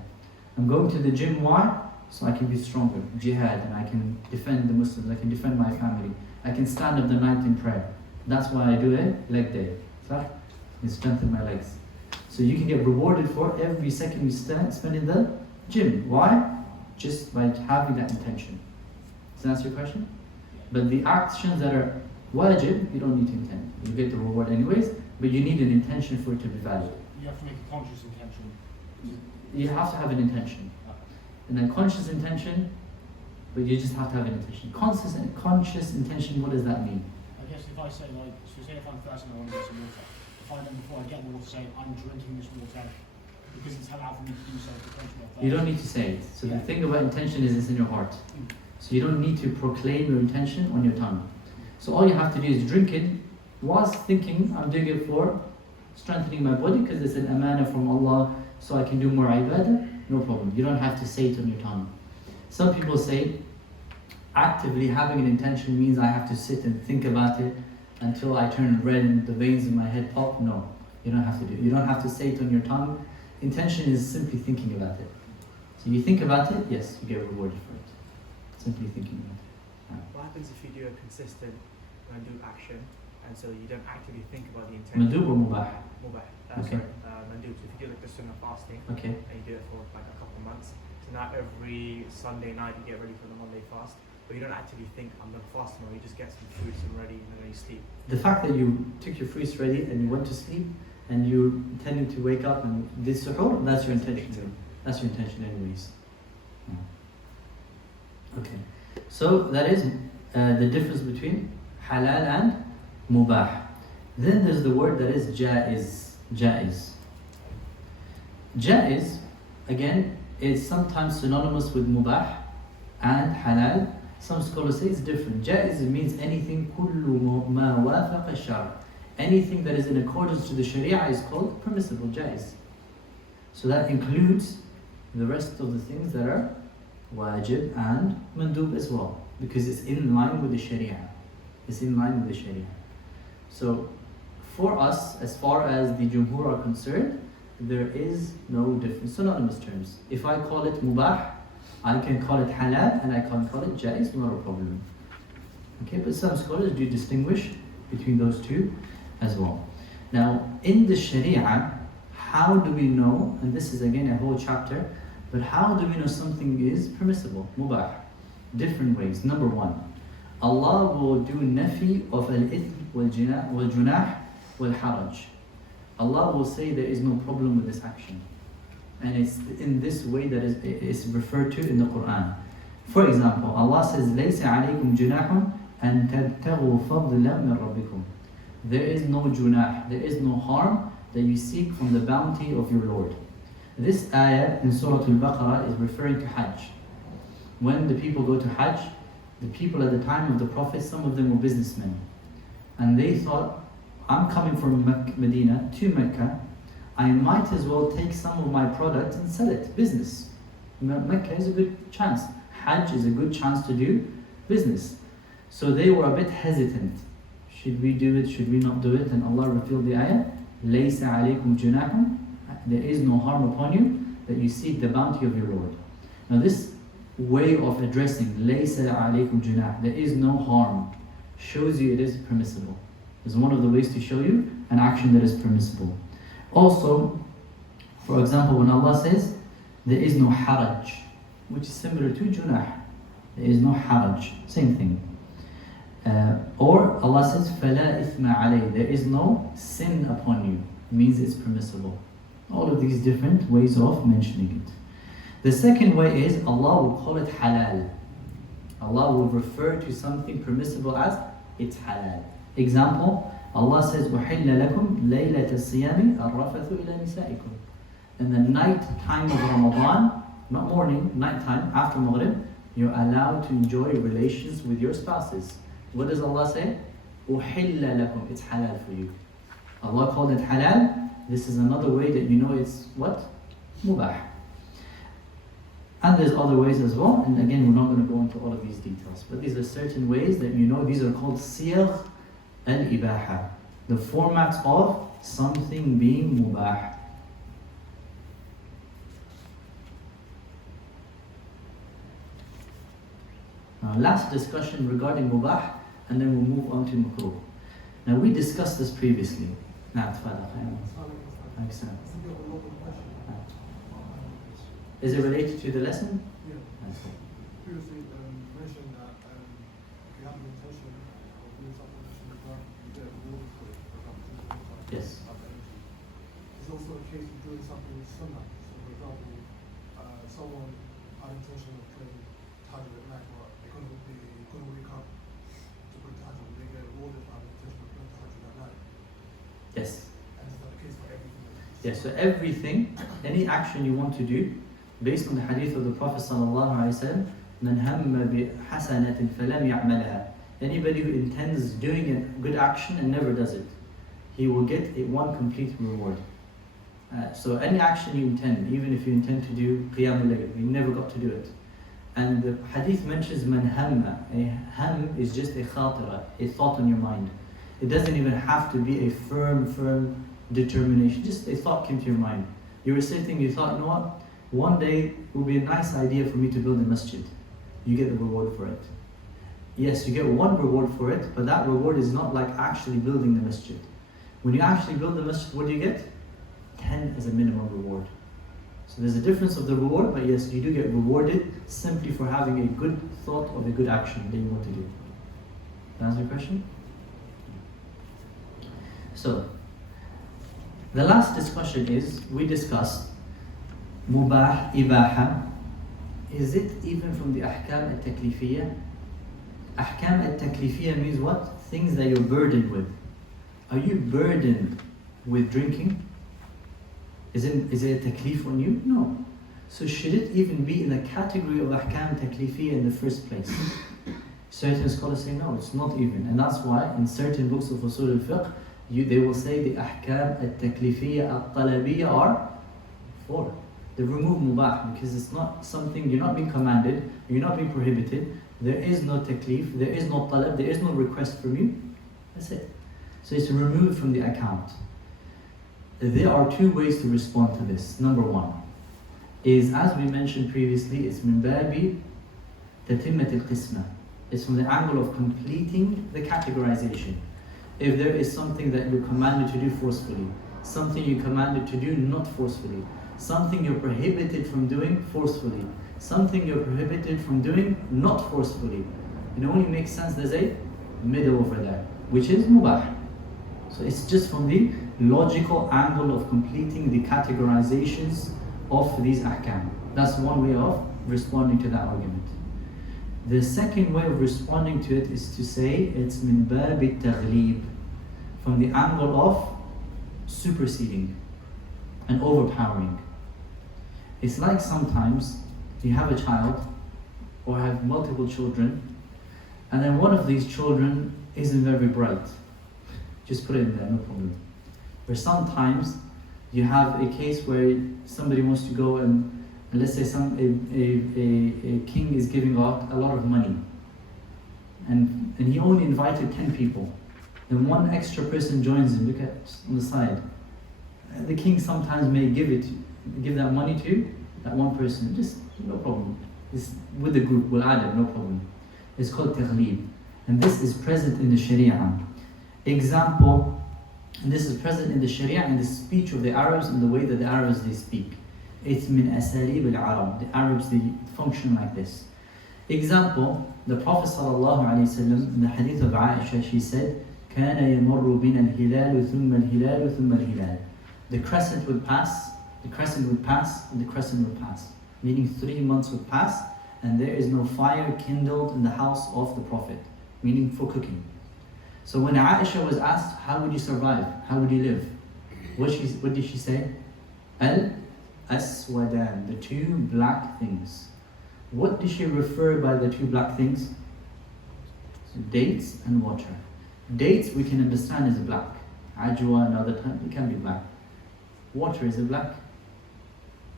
I'm going to the gym, why? So I can be stronger, jihad, and I can defend the Muslims, I can defend my family. I can stand up the night in prayer. That's why I do a leg day. So I strengthen my legs. So you can get rewarded for every second you spend in the gym. Why? Just by having that intention. Does that answer your question? But the actions that are wajib, you don't need to intend. You get the reward anyways, but you need an intention for it to be valid. You have to make a conscious intention. You have to have an intention. And then conscious intention, but you just have to have an intention. Conscious intention, what does that mean? I guess if I say like, so say if I'm thirsty and I want to get some water, if I then before I get the water say, I'm drinking this water because it's allowed for me to do so to quench my thirst. You don't need to say it. So the thing about intention is it's in your heart. So you don't need to proclaim your intention on your tongue. So all you have to do is drink it whilst thinking, I'm doing it for strengthening my body because it's an amana from Allah so I can do more ibadah. No problem. You don't have to say it on your tongue. Some people say actively having an intention means I have to sit and think about it until I turn red and the veins in my head pop. No, you don't have to do it. You don't have to say it on your tongue. Intention is simply thinking about it. So you think about it, yes, you get rewarded for it. Simply thinking about it. What happens if you do a consistent mandub action and so you don't actively think about the intention? Mandub or mubah? Mubah. Okay. Mandub. So if you do like the sunnah fasting Okay. and you do it for like a couple of months, so now every Sunday night you get ready for the Monday fast, but you don't actively think I'm going to fast tomorrow. You just get some fruits and ready and then you sleep. The fact that you took your fruits ready and you went to sleep and you're intending to wake up and did suhoor, that's your intention. That's your intention anyways. Yeah. Okay. So that is the difference between halal and mubah. Then there's the word that is jaiz. Jaiz. Jaiz, again, is sometimes synonymous with mubah and halal. Some scholars say it's different. Jaiz means anything kullu ma wafaqa shar. Anything that is in accordance to the sharia is called permissible, jaiz. So that includes the rest of the things that are wajib and mandub as well, because it's in line with the sharia. It's in line with the sharia. So for us, as far as the jumhur are concerned, there is no difference. Synonymous terms. If I call it mubah, I can call it halal and I can call it jaiz, not a problem. Okay, but some scholars do distinguish between those two as well. Now, in the sharia, how do we know, and this is again a whole chapter, but how do we know something is permissible, mubah? Different ways. Number one, Allah will do nafi of al-ithm wal-junah wal-haraj. Allah will say there is no problem with this action. And it's in this way that is referred to in the Quran. For example, Allah says, لَيْسَ عَلَيْكُمْ جُنَاحٌ أَن تَبْتَغُوا فَضْلًا مِنْ رَبِّكُمْ. There is no junah, there is no harm that you seek from the bounty of your Lord. This ayah in Surah Al-Baqarah is referring to Hajj. When the people go to Hajj, the people at the time of the Prophet, some of them were businessmen. And they thought, I'm coming from Medina to Mecca, I might as well take some of my product and sell it, business. Mecca is a good chance. Hajj is a good chance to do business. So they were a bit hesitant. Should we do it? Should we not do it? And Allah revealed the ayah, لَيْسَ عَلَيْكُمْ جُنَاحٌ. There is no harm upon you that you seek the bounty of your Lord. Now this way of addressing لَيْسَ عَلَيْكُمْ جُنَاحٌ, there is no harm, shows you it is permissible. It's one of the ways to show you an action that is permissible. Also, for example, when Allah says there is no haraj, which is similar to junah, there is no haraj, same thing. Or Allah says فَلَا إِثْمَ عَلَيْهِ, there is no sin upon you, means it's permissible. All of these different ways of mentioning it. The second way is Allah will call it halal. Allah will refer to something permissible as it's halal. Example, Allah says وَحِلَّ لَكُمْ لَيْلَةَ الصِّيَامِ الرَّفَثُ إِلَى نِسَائِكُمْ. In the night time of Ramadan, not morning, night time, after Maghrib, you're allowed to enjoy relations with your spouses. What does Allah say? أُحِلَّ لَكُمْ, it's halal for you. Allah called it halal. This is another way that you know it's what? Mubah. And there's other ways as well, and again we're not going to go into all of these details, but these are certain ways that you know, these are called siyagh al-ibaha, the formats of something being mubah. Last discussion regarding mubah, and then we'll move on to makruh. Now we discussed this previously. نعم تفضل. Thanks, sir. Is it related to the lesson? Yeah. That's it. Previously mentioned that if you have the intention of doing something that's in the Quran, you get rewarded for it. For example, Yes. There's also a case of doing something with sunnah. So, for example, someone had intention of playing Tahajjud at night, but they couldn't wake up to pray Tahajjud. They get rewarded for having intention of playing Tahajjud at night. Yes. And is that the case for everything? Yes, so everything, any action you want to do, based on the hadith of the Prophet sallallahu alaihi wasallam, "Man hamma bi hasanatin falam ya'malha." Anybody who intends doing a good action and never does it, he will get one complete reward. So any action you intend, even if you intend to do qiyamul layl, you never got to do it. And the hadith mentions man hamma. A ham is just a khatira, a thought on your mind. It doesn't even have to be a firm determination. Just a thought came to your mind. You were sitting, you thought, you know what? One day it would be a nice idea for me to build a masjid. You get the reward for it. Yes, you get one reward for it, but that reward is not like actually building the masjid. When you actually build the masjid, what do you get? 10 as a minimum reward. So there's a difference of the reward, but yes, you do get rewarded simply for having a good thought of a good action that you want to do. That answer your question? So, the last discussion is, we discussed mubah, ibaha. Is it even from the ahkam al-taklifiyya? Ahkam al-taklifiyya means what? Things that you're burdened with. Are you burdened with drinking? Is it a taklif on you? No. So should it even be in the category of ahkam taklifiyya in the first place? Certain scholars say no, it's not even. And that's why in certain books of usul al-fiqh, they will say the ahkam al-taklifiyya al-talabiyya are 4. They remove mubah because it's not something, you're not being commanded, you're not being prohibited, there is no taklif, there is no talab, there is no request from you. That's it. So it's removed from the account. There are 2 ways to respond to this. Number 1 is, as we mentioned previously, it's min babi tatimmat al-qisma. It's from the angle of completing the categorization. If there is something that you're commanded to do forcefully, something you're commanded to do not forcefully, something you're prohibited from doing forcefully, something you're prohibited from doing not forcefully, it only makes sense there's a middle over there, which is mubah. So it's just from the logical angle of completing the categorizations of these ahkam. That's one way of responding to that argument. The second way of responding to it is to say it's min bab al-taghlib, from the angle of superseding and overpowering. It's like sometimes you have a child or have multiple children, and then one of these children isn't very bright. Just put it in there, no problem. Or sometimes you have a case where somebody wants to go and let's say a king is giving out a lot of money, and he only invited 10 people. Then one extra person joins him. Look at on the side. The king sometimes may give that money to that one person. Just no problem. It's with the group, we'll add it, no problem. It's called taghlib, and this is present in the Sharia. Example, and this is present in the Sharia in the speech of the Arabs and the way that the Arabs they speak. It's min asalib al-Arab. The Arabs they function like this. Example, the Prophet ﷺ in the hadith of Aisha, she said, كان يمر بنا الهلال ثم الهلال ثم الهلال. The crescent would pass, the crescent would pass, and the crescent would pass. Meaning 3 months would pass, and there is no fire kindled in the house of the Prophet, meaning for cooking. So when Aisha was asked, how would you survive? How would you live? What did she say? Al-aswadan, the 2 black things. What did she refer by the 2 black things? Dates and water. Dates we can understand is black. Ajwa and other times it can be black. Water is it black?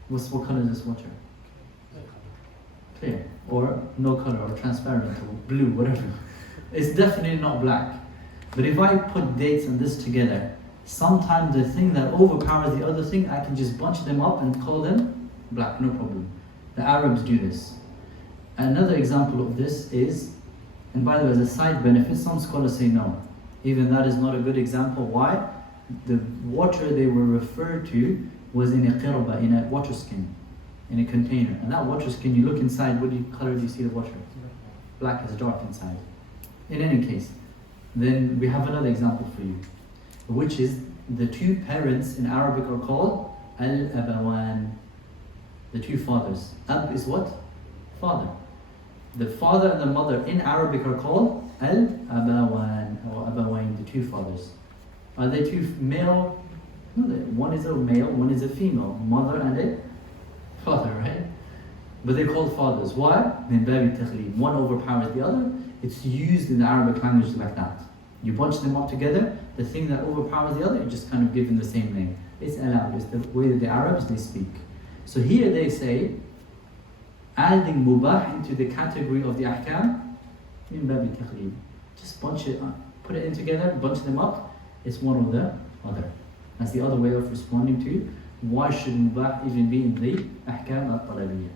What color is this water? Clear. Or no color, or transparent, or blue, whatever. It's definitely not black. But if I put dates and this together, sometimes the thing that overpowers the other thing, I can just bunch them up and call them black, no problem. The Arabs do this. Another example of this is, and by the way, as a side benefit, some scholars say no. Even that is not a good example. Why? the water they were referred to was in a qirba, in a water skin, in a container. And that water skin, you look inside, what color do you see the water? Black is dark inside. In any case, then we have another example for you, which is the two parents in Arabic are called al-abawan, the two fathers. Ab is what? Father. The father and the mother in Arabic are called al-abawan, or abawain, the two fathers. Are they two male? No, one is a male, one is a female, mother and a father, right? But they're called fathers. Why? Min babi taghlib. One overpowers the other. It's used in the Arabic language like that. You bunch them up together, the thing that overpowers the other, you just kind of give them the same name. It's allowed. It's the way that the Arabs, they speak. So here they say, adding mubah into the category of the ahkam, min babi taghlib. Just bunch it up, put it in together, bunch them up, it's one or the other. That's the other way of responding to why should mubah even be in the ahkam al-talabiyya.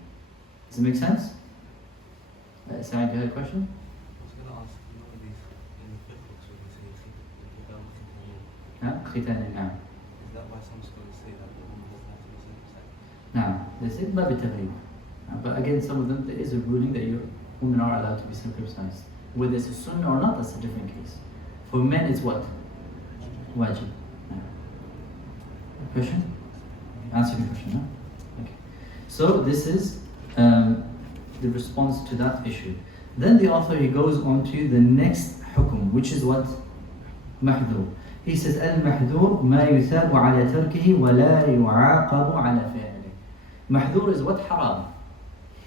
Does it make sense? Saad, you had a question? I was going to ask, you know, these in the fiqh books when they say Khitan al-am. is that why some scholars say that the woman doesn't have to be circumcised? Now, they say babi taghlib. But again, some of them, there is a ruling that women are allowed to be circumcised. Whether it's a sunnah or not, that's a different case. For men, it's what? Wajib. Question? Answer the question, no? Okay. So this is the response to that issue. Then the author, he goes on to the next hukum, which is what? Mahdur. He says, Al-mahdur ma yuthabu ala tarkihi wa la yu'aqabu ala fi'lihi. Mahdur is what? Haram.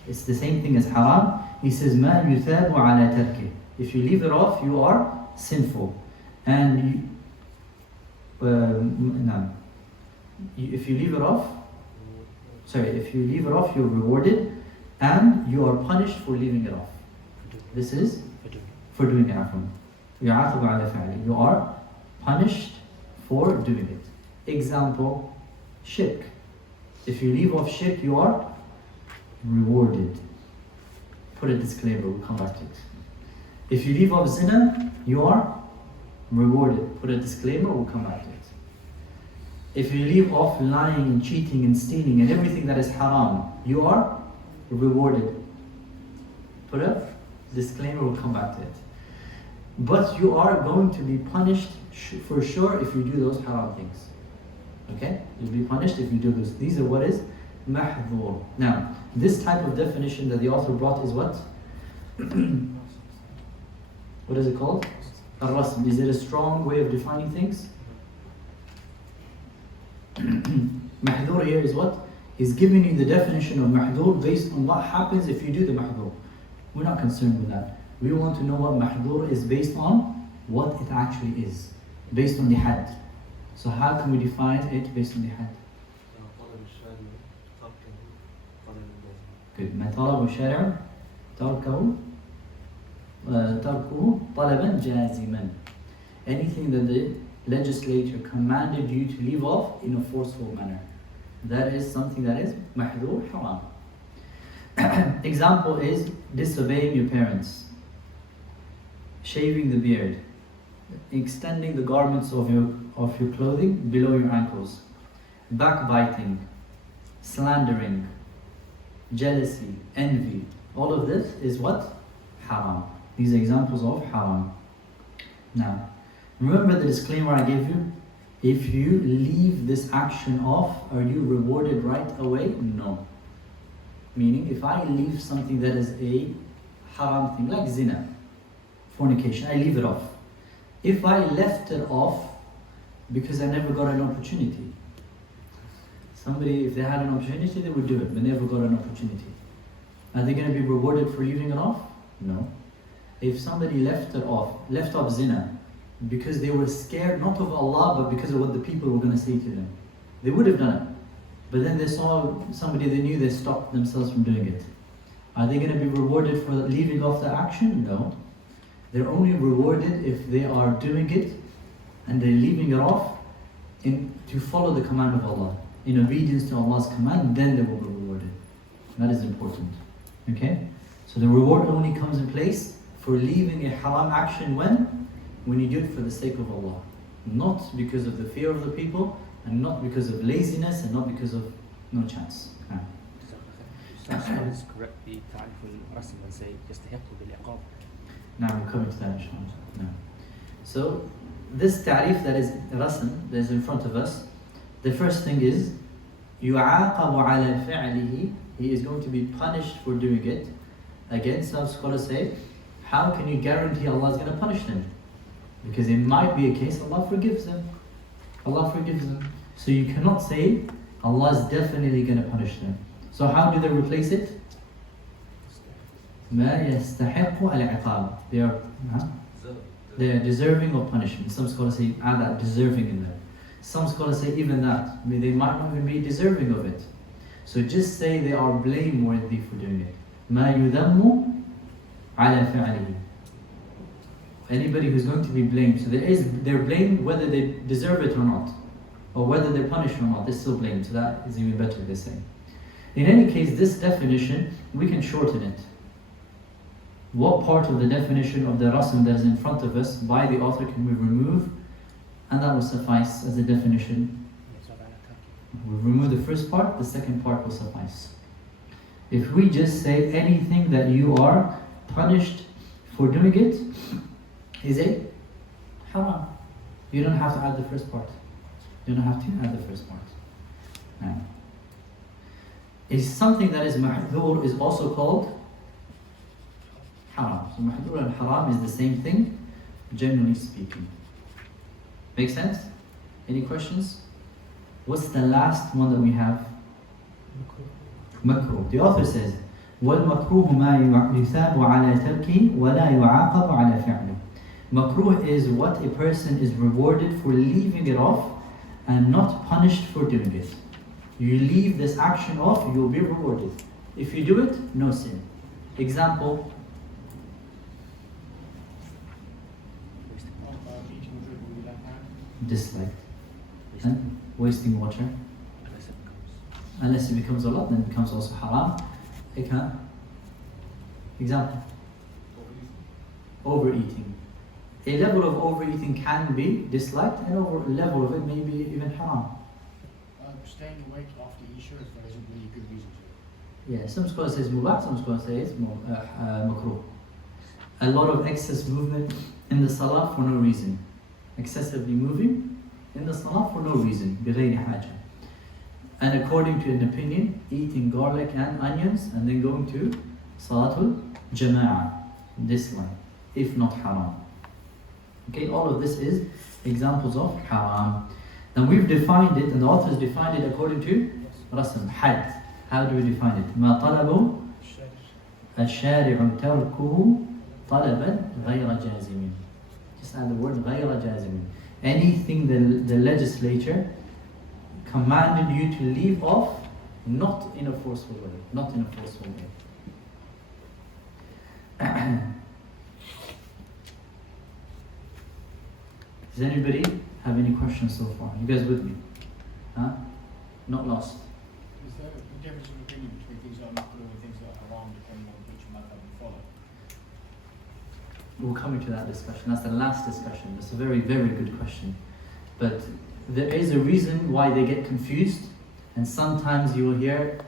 It's the same thing as haram. He says, ma yuthabu ala tarkihi. If you leave it off, you are sinful. And if you leave it off, if you leave it off, you're rewarded, and you are punished for leaving it off. This is for doing it. You are punished for doing it. Example, shirk. If you leave off shirk, you are rewarded. Put a disclaimer, we'll come back to it. If you leave off zina, you are rewarded. Put a disclaimer, we'll come back to it. If you leave off lying and cheating and stealing and everything that is haram, you are rewarded. Put a disclaimer, we'll come back to it. But you are going to be punished for sure if you do those haram things. Okay? You'll be punished if you do those. These are what is mahdhur. Now, this type of definition that the author brought is what? What is it called? Ar-rasm. Is it a strong way of defining things? Mahdhur here is what? He's giving you the definition of mahdhur based on what happens if you do the mahdhur. We're not concerned with that. We want to know what mahdhur is based on what it actually is. Based on the had. So how can we define it based on the had? Good. ما طلب الشارع تركه طلبا جازما. Anything that the legislature commanded you to leave off in a forceful manner. That is something that is mahdhur haram. Example is disobeying your parents, shaving the beard, extending the garments of your clothing below your ankles, backbiting, slandering, jealousy, envy. All of this is what? Haram. These are examples of haram. Now, remember the disclaimer I gave you? If you leave this action off, are you rewarded right away? No. Meaning, if I leave something that is a haram thing, like zina, fornication, I leave it off. If I left it off because I never got an opportunity, somebody, if they had an opportunity, they would do it, but never got an opportunity. Are they going to be rewarded for leaving it off? No. If somebody left off zina, because they were scared not of Allah but because of what the people were going to say to them, they would have done it. But then they saw somebody they knew, they stopped themselves from doing it. Are they going to be rewarded for leaving off the action? No. They're only rewarded if they are doing it and they're leaving it off to follow the command of Allah. In obedience to Allah's command, then they will be rewarded. That is important. Okay? So the reward only comes in place for leaving a haram action when you do it for the sake of Allah. Not because of the fear of the people, and not because of laziness, and not because of no chance. Some scholars correct the ta'rif al-rasm and say يستحق بالعقاب. Now we're coming to that inshallah. No. So this ta'rif that is rasm, that is in front of us, the first thing is يُعَاقَبُ عَلَى فِعْلِهِ. He is going to be punished for doing it. Again, some scholars say, how can you guarantee Allah is going to punish them? Because it might be a case Allah forgives them. Allah forgives them. So you cannot say Allah is definitely going to punish them. So how do they replace it? مَا يَسْتَحِقُّ الْعِقَابِ. They are deserving of punishment. Some scholars say add that deserving in there. Some scholars say even that. I mean, they might not even be deserving of it. So just say they are blameworthy for doing it. مَا يُذَمُّ عَلَى فِعْلِهِ. Anybody who's going to be blamed. So they're blamed whether they deserve it or not. Or whether they're punished or not. They're still blamed. So that is even better, they say. In any case, this definition, we can shorten it. What part of the definition of the rasm that is in front of us by the author can we remove? And that will suffice as a definition. We'll remove the first part, the second part will suffice. If we just say anything that you are punished for doing it is a haram. You don't have to add the first part. You don't have to add the first part. Now, is something that is mahdhur is also called haram. So mahdhur and haram is the same thing, generally speaking. Make sense? Any questions? What's the last one that we have? Makruh. The author says, وَالْمَكْرُوهُ مَا يُثَابُ عَلَى تَرْكِهِ وَلَا يُعَاقَبُ عَلَى فِعْلِهِ. Makruh is what a person is rewarded for leaving it off and not punished for doing it. You leave this action off, you will be rewarded. If you do it, no sin. Example. Dislike. And wasting water. Unless it becomes a lot, then it becomes also haram. Example. Overeating. A level of overeating can be disliked, and a level of it may be even haram. Staying awake after Isha is there is a really good reason to it. Yeah, some scholars say it's mubah, some scholars say it's makruh. A lot of excess movement in the salah for no reason. Excessively moving in the salah for no reason. بغير حاجة. And according to an opinion, eating garlic and onions and then going to salatul jama'ah, dislike, if not haram. Okay, all of this is examples of haram. Now we've defined it, and the authors defined it according to rasm, had. How do we define it? ما طلبوا الشارع تركه طلبا غير جازم. Just add the word غير جازم. Anything the legislature commanded you to leave off, not in a forceful way. Not in a forceful way. Does anybody have any questions so far? You guys with me? Huh? Not lost. Is there a difference of opinion between things that are makruh and things that are haram depending on which madhab you follow? We'll come into that discussion. That's the last discussion. That's a very, very good question. But there is a reason why they get confused, and sometimes you will hear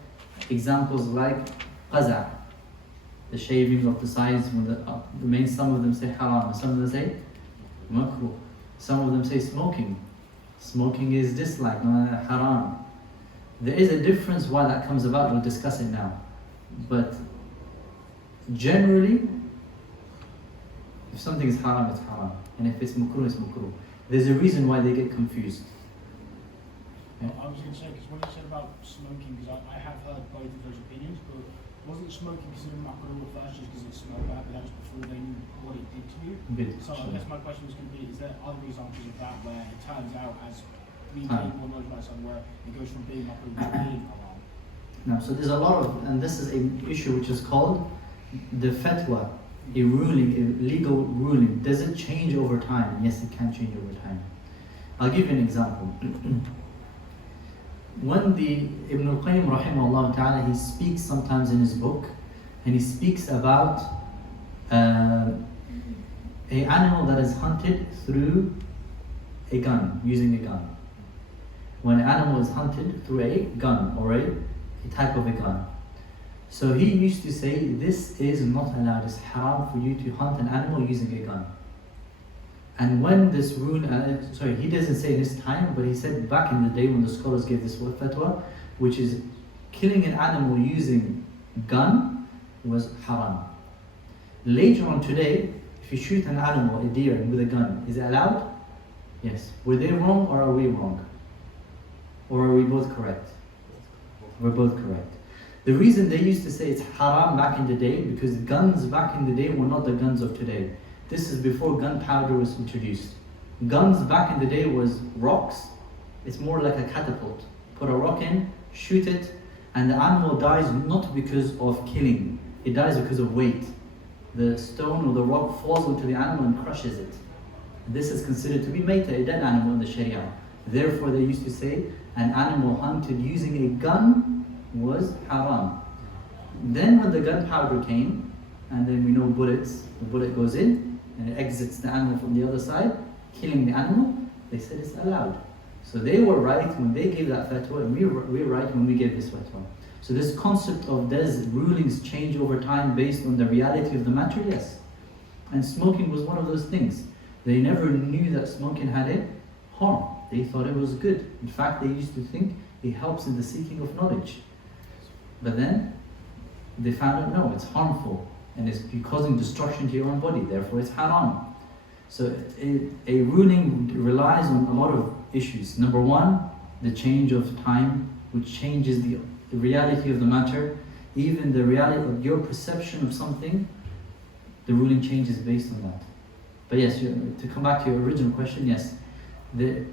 examples like qaza', the shaving of the sides. Some of them say haram, some of them say makruh. Some of them say smoking. Smoking is disliked, haram. There is a difference why that comes about. We'll discuss it now. But generally, if something is haram, it's haram. And if it's makruh, it's makruh. There's a reason why they get confused. Yeah. I was going to say, because when you said about smoking, because I have heard both of those opinions, but wasn't smoking considered makruh at first just because it smelled bad, but that was before they knew what it did to you? Good. So I guess my question was going to be, is there other examples of that where it turns out, as me being more knowledge about something, where it goes from being makruh to being haram? Now, so there's a lot of, and this is an issue which is called the fatwa, a ruling, a legal ruling. Does it change over time? Yes, it can change over time. I'll give you an example. When the Ibn al-Qayyim rahimahullah ta'ala, he speaks sometimes in his book, and he speaks about a animal that is hunted through a gun, using a gun. When an animal is hunted through a gun or a type of a gun. So he used to say, this is not allowed, it's haram for you to hunt an animal using a gun. And when this rule, he doesn't say this time, but he said back in the day when the scholars gave this fatwa, which is killing an animal using gun was haram. Later on today, if you shoot an animal, a deer, with a gun, is it allowed? Yes. Were they wrong or are we wrong? Or are we both correct? We're both correct. The reason they used to say it's haram back in the day, because guns back in the day were not the guns of today. This is before gunpowder was introduced. Guns back in the day was rocks. It's more like a catapult. Put a rock in, shoot it, and the animal dies not because of killing. It dies because of weight. The stone or the rock falls into the animal and crushes it. This is considered to be maita, a dead animal in the Sharia. Therefore they used to say an animal hunted using a gun was haram. Then when the gunpowder came, and then we know bullets, the bullet goes in and it exits the animal from the other side, killing the animal, they said it's allowed. So they were right when they gave that fatwa, and we're right when we gave this fatwa. So this concept of does rulings change over time based on the reality of the matter? Yes. And smoking was one of those things. They never knew that smoking had a harm. They thought it was good. In fact, they used to think it helps in the seeking of knowledge. But then they found out, no, it's harmful and it's causing destruction to your own body, therefore it's haram. So a ruling relies on a lot of issues. Number one, the change of time, which changes the reality of the matter. Even the reality of your perception of something, the ruling changes based on that. But yes, to come back to your original question, yes, there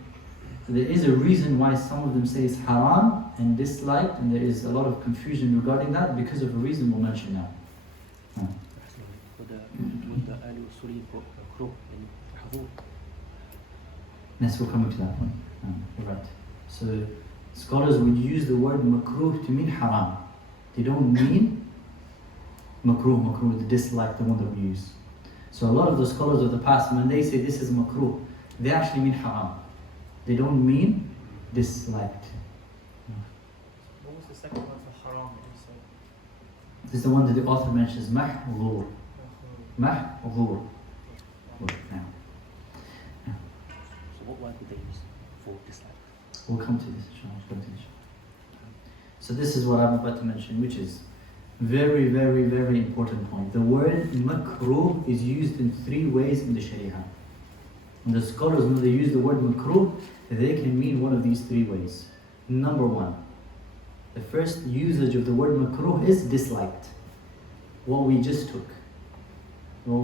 is a reason why some of them say it's haram and disliked, and there is a lot of confusion regarding that because of a reason we'll mention now. Would the early Usuli put makruh in Hadith? Yes, we're coming to that one. You're right. So scholars would use the word makruh to mean haram. They don't mean makruh, the dislike, the one that we use. So a lot of the scholars of the past, when they say this is makruh, they actually mean haram. They don't mean disliked. What was the second one for haram that you said? This is the one that the author mentions, mahzur. Mahzur. Now. So what word would they use for dislike? We'll come to this, inshallah. We'll come to this. So this is what I'm about to mention, which is very, very, very important point. The word makruh is used in 3 ways in the Sharia. And the scholars, when they use the word makruh, they can mean one of these 3 ways. Number 1, the first usage of the word makruh is disliked. What we just took. What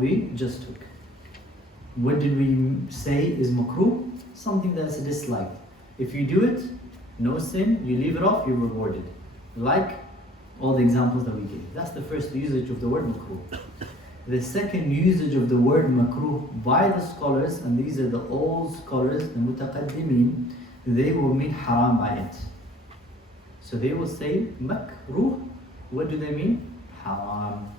did we say is makruh? Something that's disliked. If you do it, no sin, you leave it off, you're rewarded. Like all the examples that we gave. That's the first usage of the word makruh. The second usage of the word makruh by the scholars, and these are the old scholars, the mutaqaddimin, they will mean haram by it. So they will say makruh. What do they mean? Haram.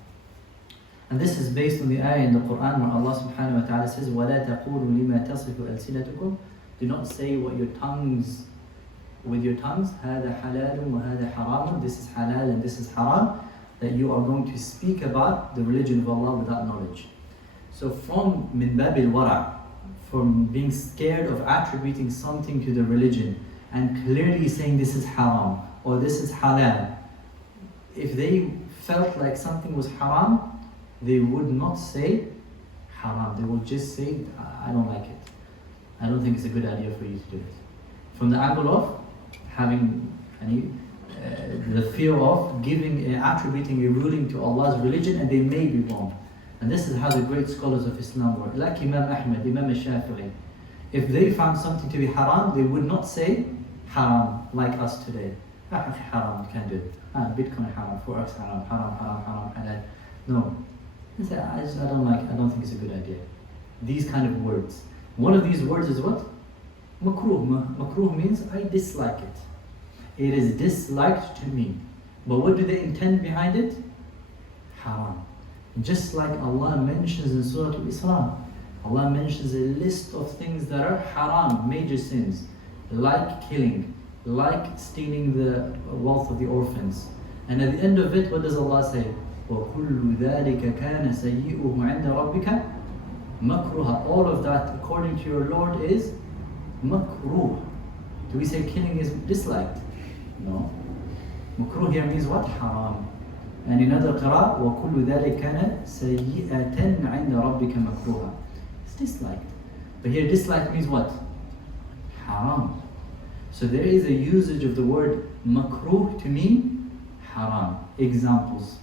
And this is based on the ayah in the Quran where Allah subhanahu wa ta'ala says, وَلَا تَقُولُوا لِمَا تَصِفُ أَلْسِنَتُكُمْ. Do not say what your tongues, with your tongues, هَذَا حَلَالٌ وَهَذَا حَرَامٌ. This is halal and this is haram. That you are going to speak about the religion of Allah without knowledge. So from min babil wara', from being scared of attributing something to the religion and clearly saying this is haram or this is halal, if they felt like something was haram, they would not say haram. They would just say, I don't like it. I don't think it's a good idea for you to do it. From the angle of having the fear of attributing a ruling to Allah's religion, and they may be wrong. And this is how the great scholars of Islam were. Like Imam Ahmad, Imam Shafi'i. If they found something to be haram, they would not say haram like us today. Haram, you can't do it. Bitcoin haram, forex haram, halal. No. They say, I don't like it. I don't think it's a good idea. These kind of words. One of these words is what? Makruh. Makruh means I dislike it. It is disliked to me. But what do they intend behind it? Haram. Just like Allah mentions in Surah Al-Isra, Allah mentions a list of things that are haram, major sins, like killing, like stealing the wealth of the orphans. And at the end of it, what does Allah say? وَكُلُّ ذَلِكَ كَانَ سَيِّئُهُ عِنْدَ رَبِّكَ مَكْرُوهًا. All of that, according to your Lord, is makruh. Do we say killing is disliked? No. Makruh here means what? Haram. And in other qira, وَكُلُّ ذَلِكَ كَانَ سَيِّئَةً عِنْدَ رَبِّكَ مَكْرُوهًا. It's disliked. But here disliked means what? Haram. So there is a usage of the word makruh to mean haram. Examples.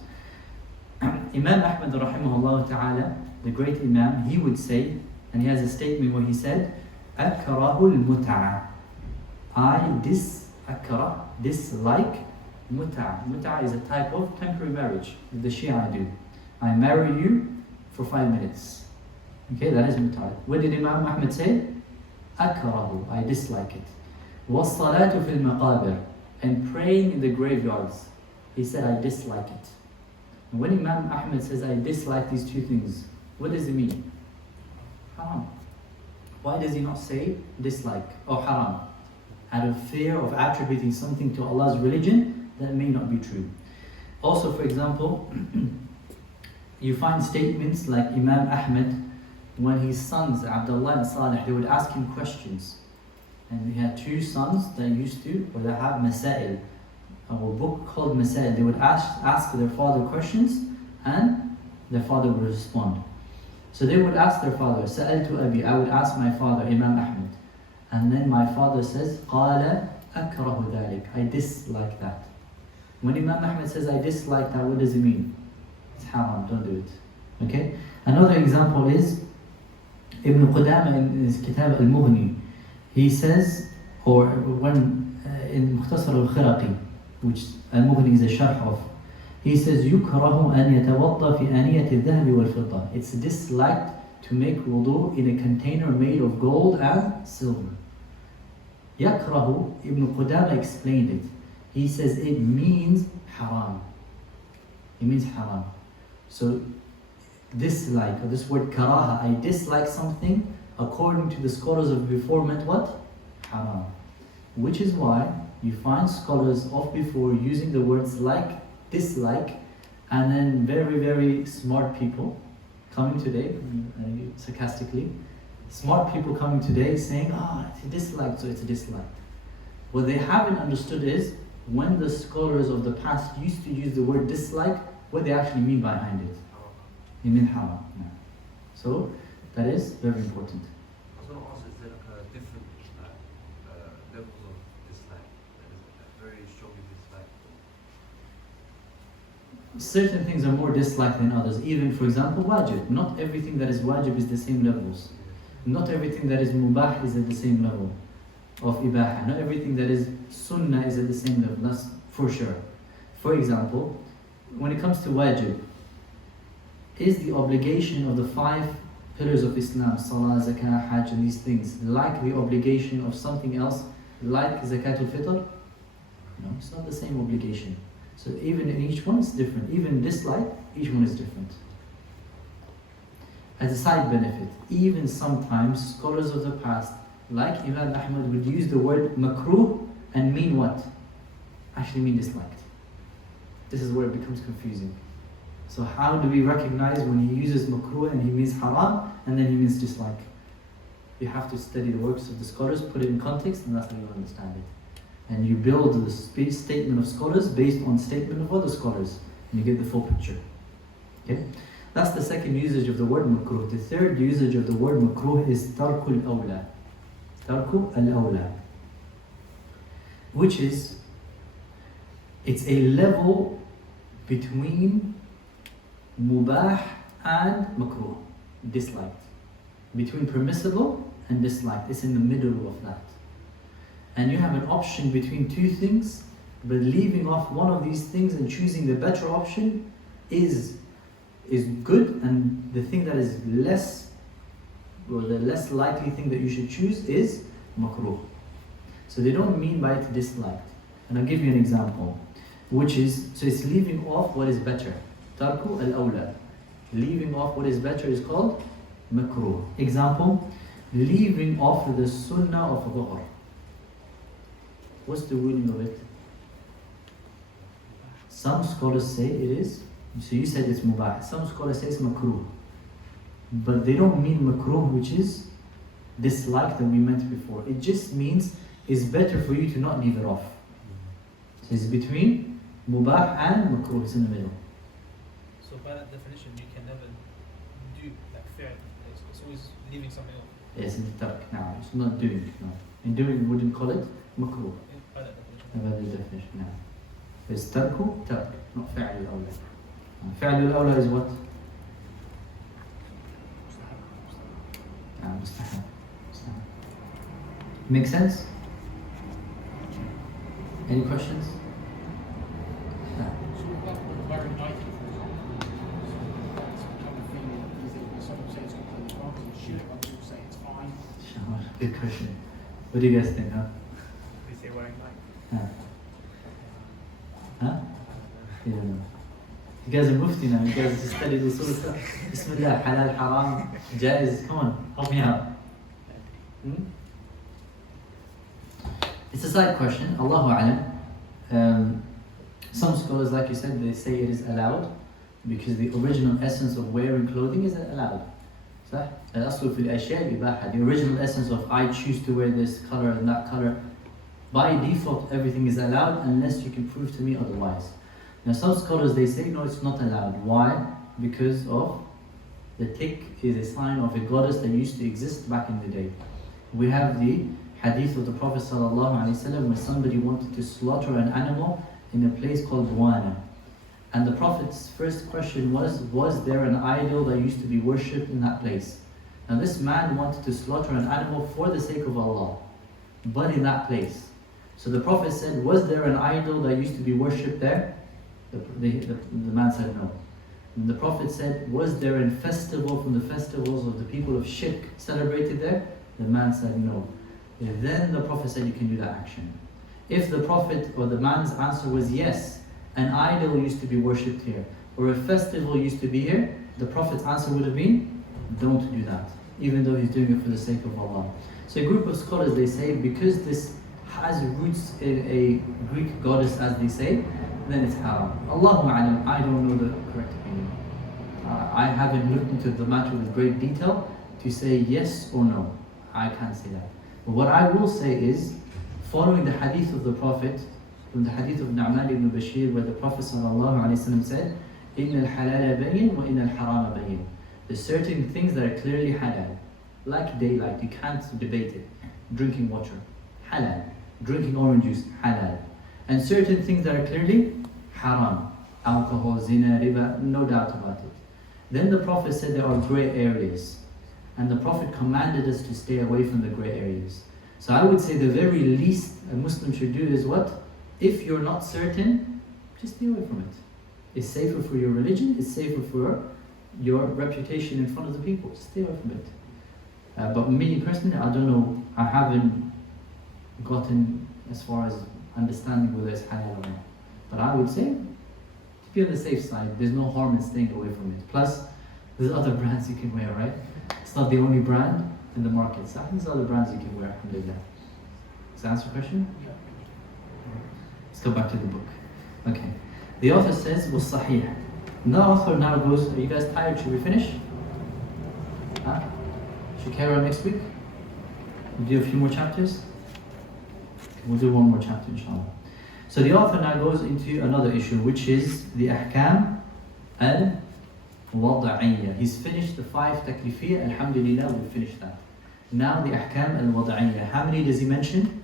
Imam Ahmad rahimahullah ta'ala, the great Imam, he would say, and he has a statement where he said, أكره المتعة. I dislike mut'a. Mut'a is a type of temporary marriage that the Shia do. I marry you for 5 minutes. Okay, that is mut'a. What did Imam Ahmad say? أكره, I dislike it. وَالصَّلَاةُ فِي الْمَقَابِرِ, and praying in the graveyards. He said, I dislike it. And when Imam Ahmad says, I dislike these two things, what does it mean? Haram. Why does he not say dislike or haram? Out of fear of attributing something to Allah's religion that may not be true. Also, for example, you find statements like Imam Ahmad, when his sons, Abdullah and Salih, they would ask him questions. And he had 2 sons that used to, or they have masail, a book called Masail. They would ask their father questions and their father would respond. So they would ask their father, Sa'altu Abi, I would ask my father, Imam Ahmad. And then my father says, Qala akrahu dhalik, I dislike that. When Imam Ahmad says, I dislike that, what does it mean? It's haram, don't do it. Okay? Another example is Ibn Qudama in his Kitab al-Mughni. He says, or when in Mukhtasar al-Khiraqi, which al-Mughni is a sharh of, he says, يُكْرَهُ أَنْ يَتَوَضَّى فِي آنِيَةِ الذَّهَبِ وَالْفِضَّةِ. It's disliked to make wudu in a container made of gold and silver. Yakrahu, Ibn Qudama explained it. He says it means haram. It means haram. So dislike, or this word karaha, I dislike something, according to the scholars of before meant what? Haram. Which is why you find scholars of before using the words like, dislike, and then very, very smart people coming today, sarcastically, smart people coming today saying, it's a dislike, so it's a dislike. What they haven't understood is, when the scholars of the past used to use the word dislike, what they actually mean behind it. It means haram. So, that is very important. I was going to ask, is there like a different levels of dislike? That is very strongly disliked? Certain things are more disliked than others. Even, for example, wajib. Not everything that is wajib is the same levels. Not everything that is mubah is at the same level of ibaha. Not everything that is sunnah is at the same level. That's for sure. For example, when it comes to wajib, is the obligation of the 5 pillars of Islam, salah, zakah, hajj, and these things, like the obligation of something else, like zakatul fitr? No, it's not the same obligation. So even in each one, it's different. Even dislike, each one is different. As a side benefit, even sometimes scholars of the past, like Imam Ahmad, would use the word makruh and mean what? Actually mean disliked. This is where it becomes confusing. So how do we recognize when he uses makruh and he means haram and then he means dislike? You have to study the works of the scholars, put it in context, and that's how you understand it. And you build the statement of scholars based on statement of other scholars, and you get the full picture. Okay? That's the second usage of the word makruh. The third usage of the word makruh is tarkul awla. Tarku al-awla. Which is, it's a level between mubah and makruh, disliked. Between permissible and disliked. It's in the middle of that. And you have an option between 2 things, but leaving off one of these things and choosing the better option is good, and the thing that is less, or the less likely thing that you should choose is makruh. So they don't mean by it disliked. And I'll give you an example, which is, so it's leaving off what is better. Tarku al-awla. Leaving off what is better is called makruh. Example, leaving off the sunnah of dhuhr. What's the ruling of it? Some scholars say it is, so you said it's mubah. Some scholars say it's makruh. But they don't mean makruh, which is dislike that we meant before. It just means it's better for you to not leave it off. So it's between mubah and makruh, it's in the middle. So by that definition, you can never do like fair. It's always leaving something off. Yes, in the tark. Now, it's not doing. No. In doing, we wouldn't call it makruh. By that definition. About the definition now. It's tarku, tark, not فعل الأولى. فعل الأولى is what? مستحب. Make sense? Any questions? So with that word wearing Nike, for example, that's kind of feeling easy. Some say it's completely wrong because it's shit, other people say it's fine. Good question. What do you guys think, huh? They say wearing Nike. Huh? Huh? You don't know. You guys are mufti now. You guys just study this sort of stuff. Bismillah, halal, haram, jaiz. Come on, help me out. It's a side question. Allahu a'lam. Some scholars, like you said, they say it is allowed because the original essence of wearing clothing is allowed. صح؟ الأصل في الأشياء الإباحة. The original essence of I choose to wear this color and that color. By default, everything is allowed unless you can prove to me otherwise. Now, some scholars they say no, it's not allowed. Why? Because of the tick is a sign of a goddess that used to exist back in the day. We have the hadith of the Prophet ﷺ when somebody wanted to slaughter an animal in a place called Buwana. And the Prophet's first question was there an idol that used to be worshipped in that place? Now this man wanted to slaughter an animal for the sake of Allah, but in that place. So the Prophet said, was there an idol that used to be worshipped there? The man said no. And the Prophet said, was there a festival from the festivals of the people of Shirk celebrated there? The man said no. And then the Prophet said you can do that action. If the Prophet or the man's answer was yes, an idol used to be worshipped here, or a festival used to be here, the Prophet's answer would have been, don't do that, even though he's doing it for the sake of Allah. So a group of scholars, they say, because this has roots in a Greek goddess, as they say, then it's haram. Allahu a'lam, I don't know the correct opinion. I haven't looked into the matter with great detail to say yes or no. I can't say that. But what I will say is, following the hadith of the Prophet, from the hadith of Nu'man ibn Bashir, where the Prophet ﷺ said, إِنَّ الْحَلَالَ بَيِّنْ وَإِنَّ الْحَرَامَ بَيِّنْ. There's certain things that are clearly halal, like daylight, you can't debate it. Drinking water, halal. Drinking orange juice, halal. And certain things that are clearly haram, alcohol, zina, riba, no doubt about it. Then the Prophet said there are grey areas, and the Prophet commanded us to stay away from the grey areas. So I would say the very least a Muslim should do is what? If you're not certain, just stay away from it. It's safer for your religion, it's safer for your reputation in front of the people. Stay away from it. But me personally, I don't know, I haven't gotten as far as understanding whether it's halal or not. But I would say, to be on the safe side, there's no harm in staying away from it. Plus, there's other brands you can wear, right? It's not the only brand in the market. So there's other brands you can wear, alhamdulillah. Does that answer your question? Yeah. Let's go back to the book. Okay. The author says, was sahih. The author now goes, are you guys tired? Should we finish? Huh? Should we carry on next week? We'll do a few more chapters? We'll do one more chapter, inshallah. So the author now goes into another issue, which is the ahkam al-wada'iyya. He's finished the 5 taklifiyya, alhamdulillah, we've finished that. Now the ahkam al-wada'iyya. How many does he mention?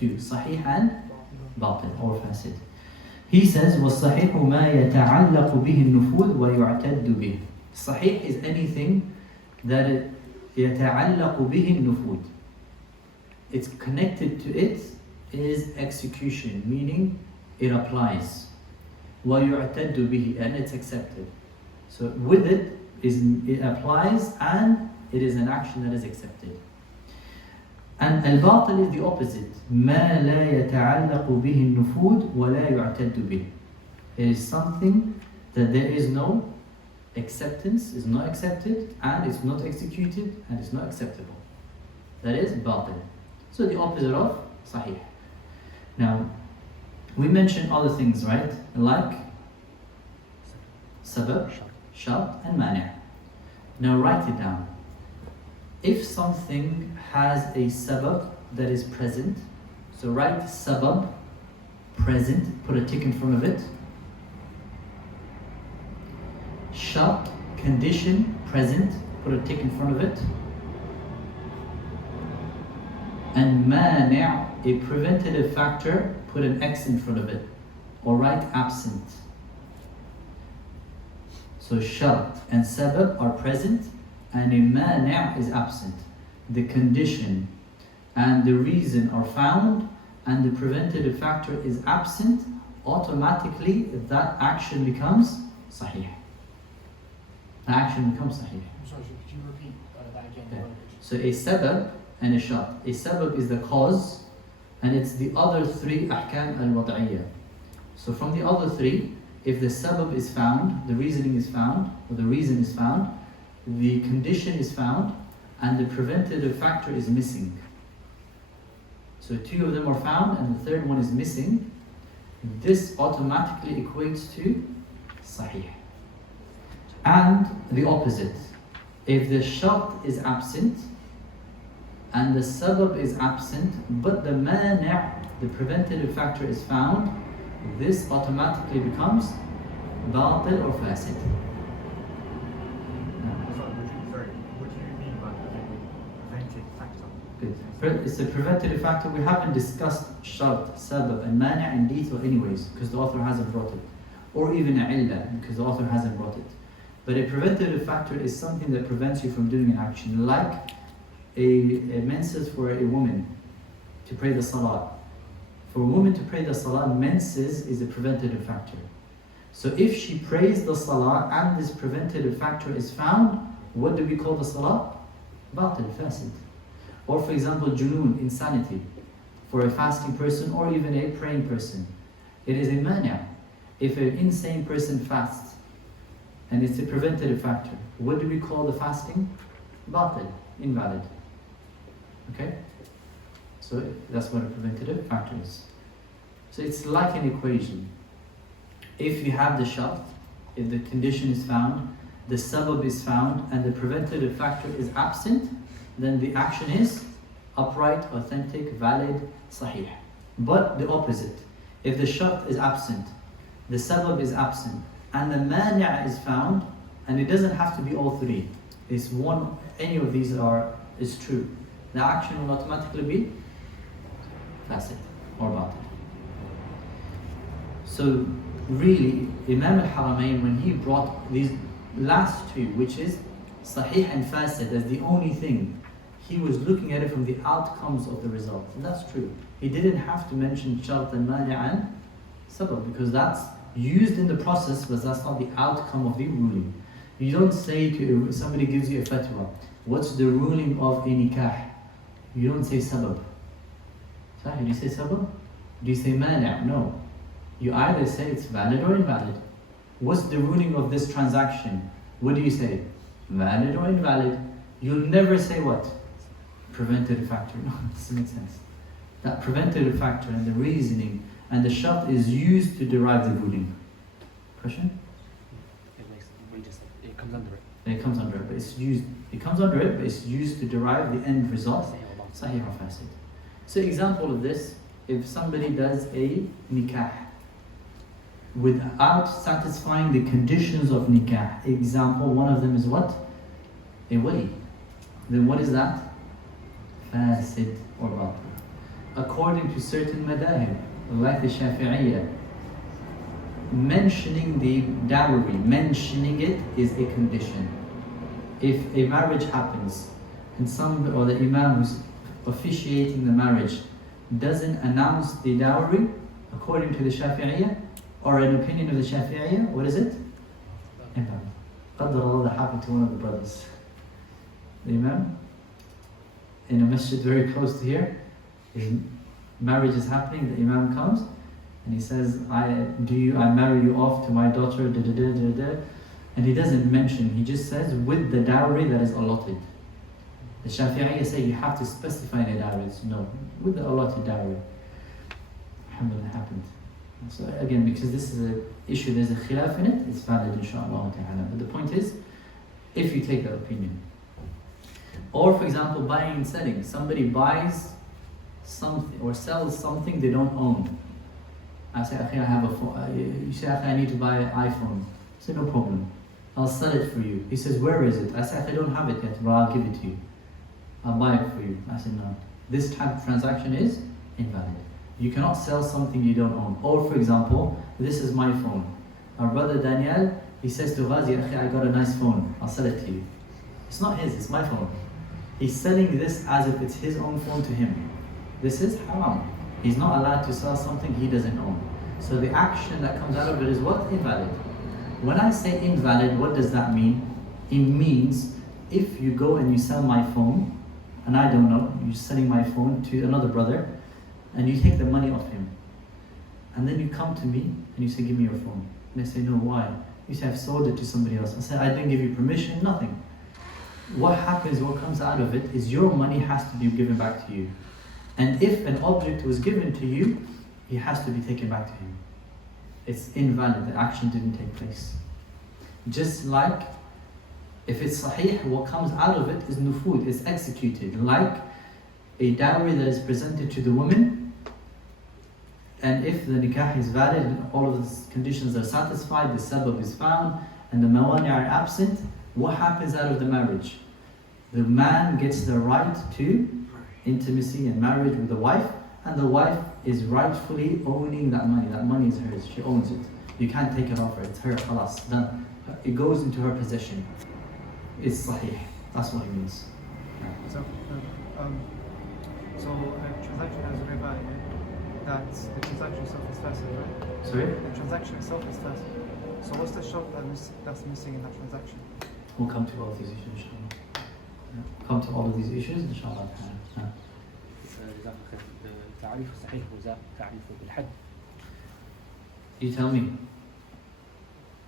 2, sahih and batil, or fasid. He says, وَالصَّحِيحُ مَا يَتَعَلَّقُ بِهِ النُّفُوذ وَيُعْتَدُّ بِهِ. Sahih is anything that يَتَعَلَّقُ بِهِ النُّفُوذ. It's connected to it is execution, meaning it applies. وَيُعْتَدُّ بِهِ, and it's accepted. So with it applies and it is an action that is accepted. And al-batil is the opposite. مَا لَا يَتَعَلَّقُ بِهِ النُّفُوذ وَلَا يُعْتَدُّ بِهِ. It is something that there is no acceptance is not accepted, and it's not executed, and it's not acceptable. That is batil. So the opposite of sahih. Now, we mentioned other things, right? Like sabab, shart, and mani'. Now write it down. If something has a sabab that is present, so write sabab, present, put a tick in front of it. Shart, condition, present, put a tick in front of it. And mani', a preventative factor, put an X in front of it, or write absent. So shart and sabab are present, and a mani' is absent. The condition and the reason are found, and the preventative factor is absent. Automatically that action becomes sahih. The action becomes sahih. I'm sorry, so could you repeat that again? Okay. So a sabab and a shart. A sabab is the cause, and it's the other three ahkam al-wad'iyya. So from the other three, if the sabab is found, the reasoning is found, or the reason is found, the condition is found, and the preventative factor is missing. So two of them are found, and the third one is missing. This automatically equates to sahih. And the opposite. If the shart is absent, and the sabab is absent, but the mani', the preventative factor, is found, this automatically becomes batil or fasid. Sorry, what do you mean by preventive factor? Good. It's a preventative factor. We haven't discussed shart, sabab, and mani' in detail anyways, because the author hasn't brought it. Or even illa, because the author hasn't brought it. But a preventative factor is something that prevents you from doing an action, like a menses for a woman to pray the salah. For a woman to pray the salah, menses is a preventative factor. So if she prays the salah and this preventative factor is found, what do we call the salah? Batil, fasid. Or for example, junoon, insanity, for a fasting person or even a praying person. It is a mani'. If an insane person fasts, and it's a preventative factor, what do we call the fasting? Batil, invalid. Okay? So that's what a preventative factor is. So it's like an equation. If you have the shart, if the condition is found, the sabab is found, and the preventative factor is absent, then the action is upright, authentic, valid, sahih. But the opposite. If the shart is absent, the sabab is absent, and the mani' is found, and it doesn't have to be all three. It's one, any of these is true. The action will automatically be fasid or batil. So really, Imam al-Haramain, when he brought these last two, which is sahih and fasid, as the only thing, he was looking at it from the outcomes of the result. And that's true. He didn't have to mention shart and mani' and sabab, because that's used in the process, but that's not the outcome of the ruling. You don't say to somebody gives you a fatwa, what's the ruling of a nikah? You don't say sabab. Do you say sabab? Do you say mani'? No. You either say it's valid or invalid. What's the ruling of this transaction? What do you say? Valid or invalid? You'll never say what? Preventative factor. No, it doesn't make sense. That preventative factor and the reasoning and the shart is used to derive the ruling. Question? It comes under it. It comes under it, but it's used. It comes under it, but it's used to derive the end result. Sahih or fasid. So example of this, if somebody does a nikah without satisfying the conditions of nikah. Example, one of them is what? A wali. Then what is that? Fasid or batil. According to certain madahib, like the Shafi'iyya, mentioning the dowry, mentioning it is a condition. If a marriage happens and the imam who's officiating the marriage doesn't announce the dowry, according to the Shafi'iyya, or an opinion of the Shafi'iyya, what is it? Imam. Qadar that happened to one of the brothers. The imam, in a masjid very close to here, his marriage is happening, the imam comes and he says, I marry you off to my daughter, And he doesn't mention, he just says with the dowry that is allotted. The Shafi'iyya say you have to specify the dowry. No, with the allotted dowry. Alhamdulillah, happened. So again, because this is an issue, there's a khilaf in it, it's valid inshaAllah ta'ala. But the point is, if you take that opinion. Or for example, buying and selling. Somebody buys something or sells something they don't own. I say, I have a phone. You say, I need to buy an iPhone. I say, no problem. I'll sell it for you. He says, where is it? I say, I don't have it yet, but I'll give it to you. I'll buy it for you. I said, no. This type of transaction is invalid. You cannot sell something you don't own. Or for example, this is my phone. Our brother Daniel, he says to Ghazi, I got a nice phone. I'll sell it to you. It's not his, it's my phone. He's selling this as if it's his own phone to him. This is haram. He's not allowed to sell something he doesn't own. So the action that comes out of it is what? Invalid. When I say invalid, what does that mean? It means if you go and you sell my phone, and I don't know, you're selling my phone to another brother, and you take the money off him. And then you come to me and you say, give me your phone. And I say, no, why? You say, I've sold it to somebody else. I said, I didn't give you permission, nothing. What happens, what comes out of it is your money has to be given back to you. And if an object was given to you, it has to be taken back to him. It's invalid, the action didn't take place. Just like, if it's sahih, what comes out of it is nufud, it's executed. Like a dowry that is presented to the woman, and if the nikah is valid, and all of the conditions are satisfied, the sabab is found, and the mawani are absent, what happens out of the marriage? The man gets the right to intimacy and marriage with the wife, and the wife is rightfully owning that money. That money is hers, she owns it. You can't take it off her, it's her, khalas, done. It goes into her possession. It's sahih, that's what it means. So a transaction has a riba in it, that the transaction itself is fasid, right? Sorry? The transaction itself is fasid. So what's the shart that's missing in that transaction? We'll come to all of these issues, inshallah. Come to all of these issues, inshallah. تعريف صحيح وزاء تعريف بالحد. You tell me.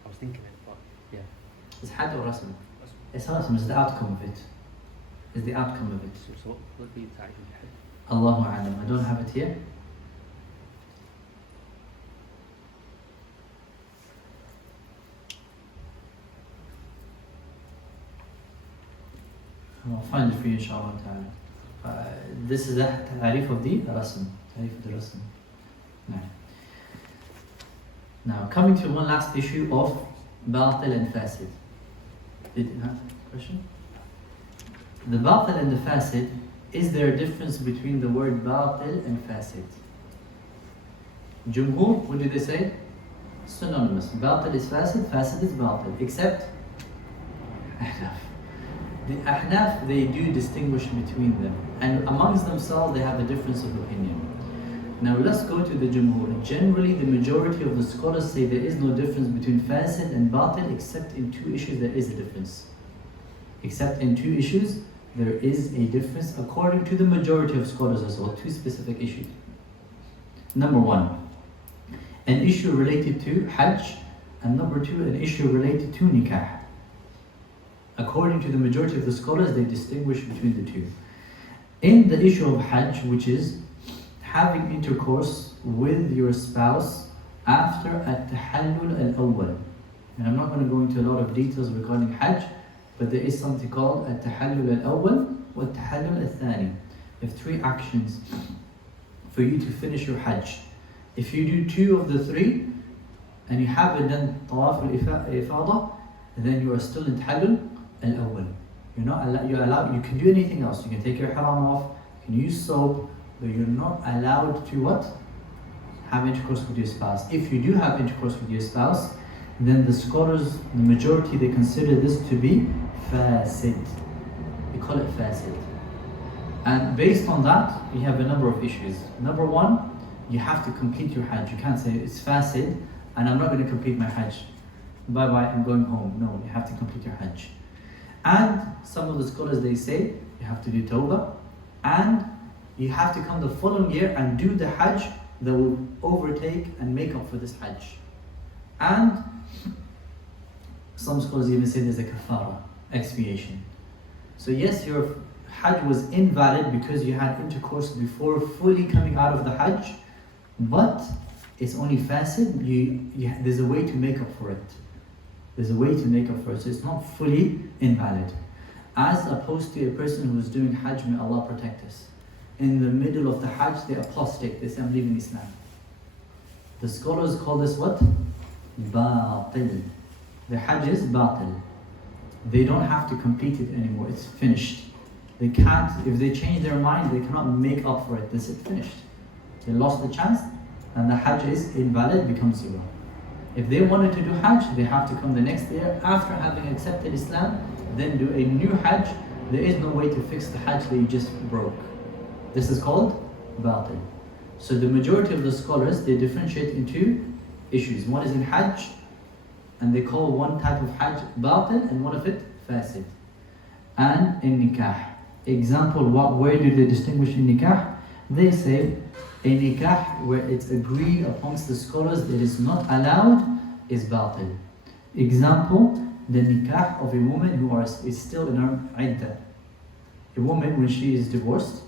I was thinking it, but yeah. It's had or rasm? It's rasm, it's the outcome of it. It's the outcome of it. So what would be تعريف بالحد? Allahu a'lam. I don't have it here. I'll find it for you, inshallah ta'ala. This is the ta'arif of the rasm. Ta'arif of the rasm. Now, coming to one last issue of batil and fasid. Did you have a question? The batil and the fasid, is there a difference between the word batil and fasid? Jumhur, what do they say? Synonymous. Batil is fasid is batil. Except Ahnaf. The Ahnaf, they do distinguish between them. And amongst themselves, they have a difference of opinion. Now let's go to the Jumhur. Generally, the majority of the scholars say there is no difference between fasid and batil, except in two issues there is a difference. Except in two issues, there is a difference according to the majority of scholars as well. Two specific issues. Number one, an issue related to Hajj, and number two, an issue related to Nikah. According to the majority of the scholars, they distinguish between the two. In the issue of Hajj, which is having intercourse with your spouse after at-tahallul al-awwal. And I'm not going to go into a lot of details regarding Hajj, but there is something called at-tahallul al-awwal wa at-tahallul al-thani. You have three actions for you to finish your Hajj. If you do two of the three, and you haven't done tawaf al-ifadah, then you are still in tahallul al-awwal. You're allowed, you can do anything else. You can take your haram off, you can use soap, but you're not allowed to what? Have intercourse with your spouse. If you do have intercourse with your spouse, then the scholars, the majority, they consider this to be fasid. They call it fasid. And based on that, you have a number of issues. Number one, you have to complete your Hajj. You can't say it's fasid and I'm not going to complete my Hajj. Bye bye, I'm going home. No, you have to complete your Hajj. And some of the scholars, they say you have to do tawbah, and you have to come the following year and do the Hajj that will overtake and make up for this Hajj. And Some scholars even say there's a kafara, expiation. So yes, your Hajj was invalid because you had intercourse before fully coming out of the Hajj, but it's only fasid. There's a way to make up for it. There's a way to make up for it. So it's not fully invalid. As opposed to a person who's doing Hajj, may Allah protect us. In the middle of the Hajj, they apostate. They say, I'm leaving Islam. The scholars call this what? Batil. The Hajj is batil. They don't have to complete it anymore. It's finished. They can't, if they change their mind, they cannot make up for it. This is finished. They lost the chance, and the Hajj is invalid, becomes zero. If they wanted to do Hajj, they have to come the next year after having accepted Islam, then do a new Hajj. There is no way to fix the Hajj that you just broke. This is called batil. So the majority of the scholars, they differentiate into issues. One is in Hajj, and they call one type of Hajj batil and one of it fasid. And in Nikah. Example, where do they distinguish in Nikah? They say a Nikah where it's agreed amongst the scholars that is not allowed is batil. Example, the Nikah of a woman who is still in her iddah. A woman, when she is divorced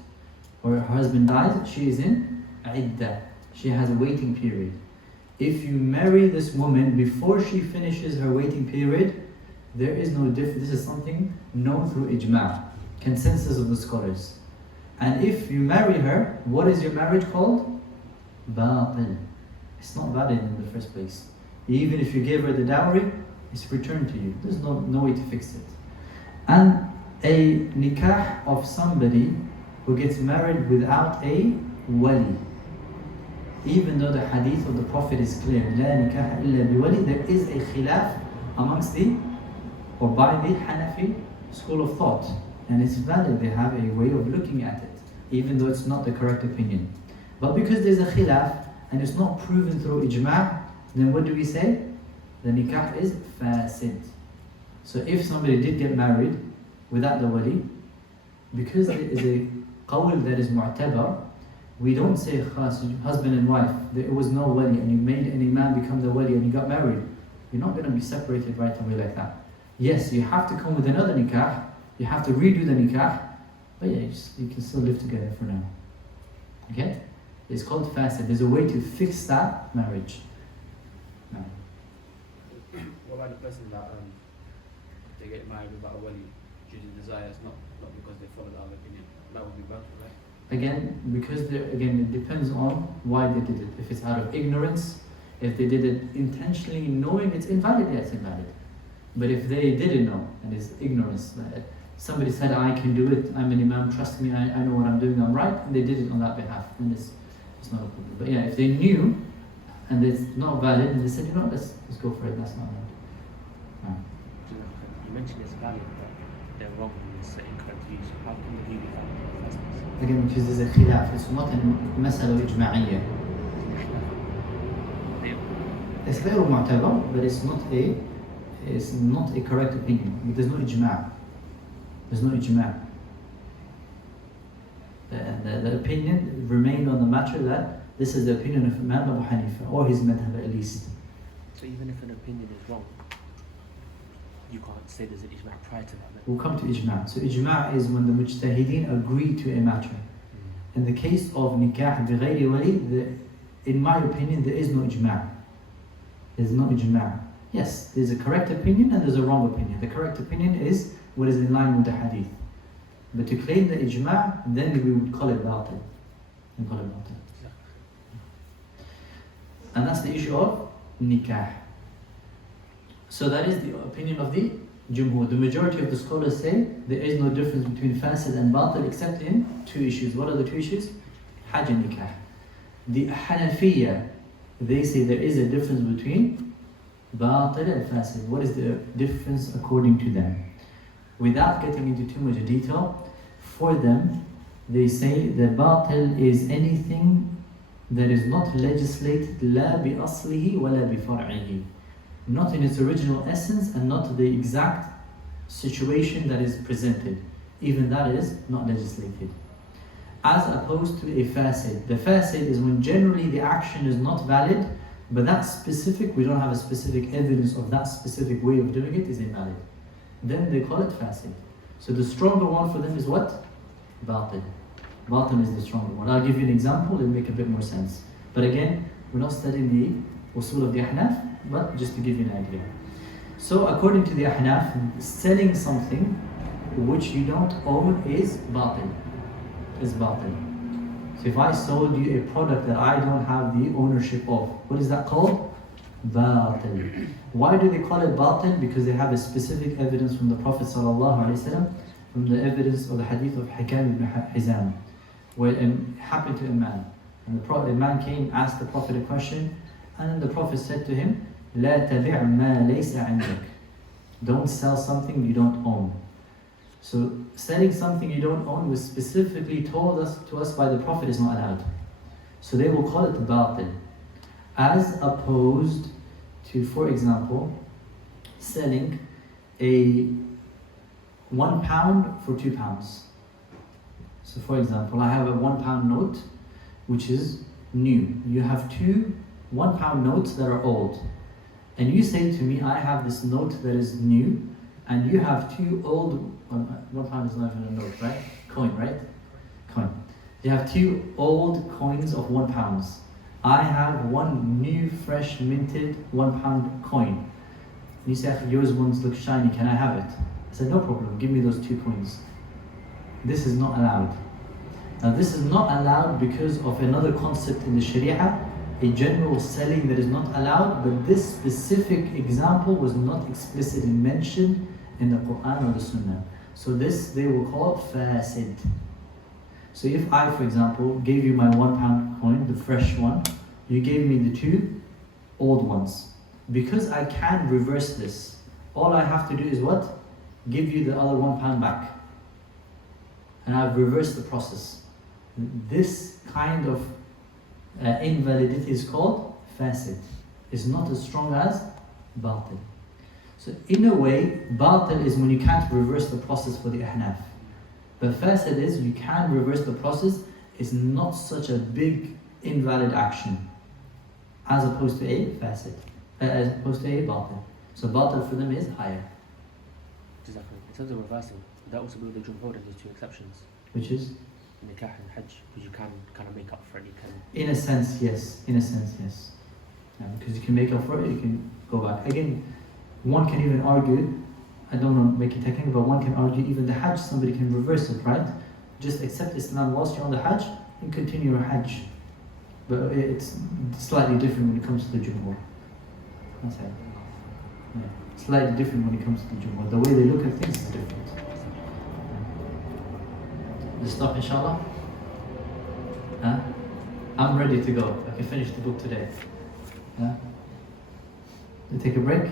or her husband dies, she is in iddah. She has a waiting period. If you marry this woman before she finishes her waiting period, there is no difference. This is something known through ijma', consensus of the scholars. And if you marry her, what is your marriage called? Batil. It's not valid in the first place. Even if you gave her the dowry, it's returned to you. There's no way to fix it. And a nikah of somebody who gets married without a wali. Even though the hadith of the Prophet is clear, La nikah illa biwali, there is a khilaf amongst or by the Hanafi school of thought. And it's valid, they have a way of looking at it, even though it's not the correct opinion. But because there's a khilaf, and it's not proven through ijma', then what do we say? The nikah is fasid. So if somebody did get married without the wali, because there is a qawl that is mu'tabar, we don't say husband and wife, there was no wali, and you made an imam become the wali and you got married. You're not going to be separated right away like that. Yes, you have to come with another nikah, you have to redo the nikah, but yeah, you can still live together for now. Okay? It's called fasid. There's a way to fix that marriage. No. What about the person that they get married without a wali due to desires, not because they follow the other opinion? That would be bad, right? Again, because it depends on why they did it. If it's out of ignorance, if they did it intentionally knowing it's invalid, yeah, it's invalid. But if they didn't know and it's ignorance, somebody said, I can do it, I'm an imam, trust me, I know what I'm doing, I'm right, and they did it on that behalf, then it's not a problem. But yeah, if they knew and it's not valid, and they said, let's go for it, that's not valid. You mentioned it's valid, but they're wrong and it's incorrect use. How can you be valid in the first place? Again, because there's a khilaf, it's not a masala ijma'iyya. It's غير معتبر, but it's not a correct opinion. There's no ijma'. There's no ijma'. The opinion remained on the matter that this is the opinion of Imam Abu Hanifa, or his madhab at least. So even if an opinion is wrong, you can't say there's an ijma' prior to that. We'll come to ijma'. So ijma' is when the mujtahideen agree to a matter. In the case of nikah bighayri wali, in my opinion, there is no ijma'. There's no ijma'. Yes, there's a correct opinion and there's a wrong opinion. The correct opinion is what is in line with the hadith. But to claim the ijma', then we would call it batil. And that's the issue of nikah. So that is the opinion of the jumhur. The majority of the scholars say there is no difference between fasid and batil except in two issues. What are the two issues? Hajj and nikah. The Hanafiya, they say there is a difference between batil and fasid. What is the difference according to them? Without getting into too much detail, for them, they say the batil is anything that is not legislated la bi aslihi wa la bi far'ihi. Not in its original essence and not the exact situation that is presented. Even that is not legislated. As opposed to a fasid. The fasid is when generally the action is not valid, But that specific, we don't have a specific evidence of that specific way of doing it is invalid. Then they call it fasid. So the stronger one for them is what? Batil. Batil is the stronger one. I'll give you an example, it'll make a bit more sense. But again, we're not studying the usul of the Ahnaf, but just to give you an idea. So according to the Ahnaf, selling something which you don't own is batil. Is batil. So if I sold you a product that I don't have the ownership of, what is that called? Batil. Why do they call it batil? Because they have a specific evidence from the Prophet ﷺ, from the evidence of the hadith of Hikam ibn Hizam, where it happened to a man. And the man came, asked the Prophet a question, and then the Prophet said to him, لا تبع ما ليس عندك. Don't sell something you don't own. So selling something you don't own was specifically told to us by the Prophet is not allowed. So they will call it batil. As opposed to, for example, selling a £1 for £2. So for example, I have a £1 note which is new. You have two £1 notes that are old. And you say to me, I have this note that is new, and you have two old, £1 is not even a note, right? Coin, right? Coin. You have two old coins of £1. I have one new, fresh, minted £1 coin. And you say, yours ones look shiny, can I have it? I said, no problem, give me those 2 coins. This is not allowed. Now this is not allowed because of another concept in the Sharia, a general selling that is not allowed, but this specific example was not explicitly mentioned in the Quran or the Sunnah. So this they will call fasid. So if I, for example, gave you my £1 coin, the fresh one, you gave me the 2 old ones. Because I can reverse this, all I have to do is what? Give you the other £1 back. And I've reversed the process. This kind of invalidity is called fasid. It's not as strong as batil. So in a way, batil is when you can't reverse the process for the ahnaf. But fasid is you can reverse the process, it's not such a big invalid action as opposed to a fasid, as opposed to a batil. So batil for them is higher. Exactly. In terms of reversing, that also be with the jumhur and these 2 exceptions. Which is? Nikah and Hajj, because you can kind of make up for it. You can. In a sense, yes. In a sense, yes. Yeah, because you can make up for it, you can go back. Again, one can even argue, I don't want to make it technical, but one can argue even the Hajj, somebody can reverse it, right? Just accept Islam whilst you're on the Hajj and continue your Hajj. But it's slightly different when it comes to the Jumhur. That's it. Yeah. Slightly different when it comes to the Jumhur. The way they look at things is different. Let's stop, inshallah. Huh? I'm ready to go. I can finish the book today. Huh? We'll take a break.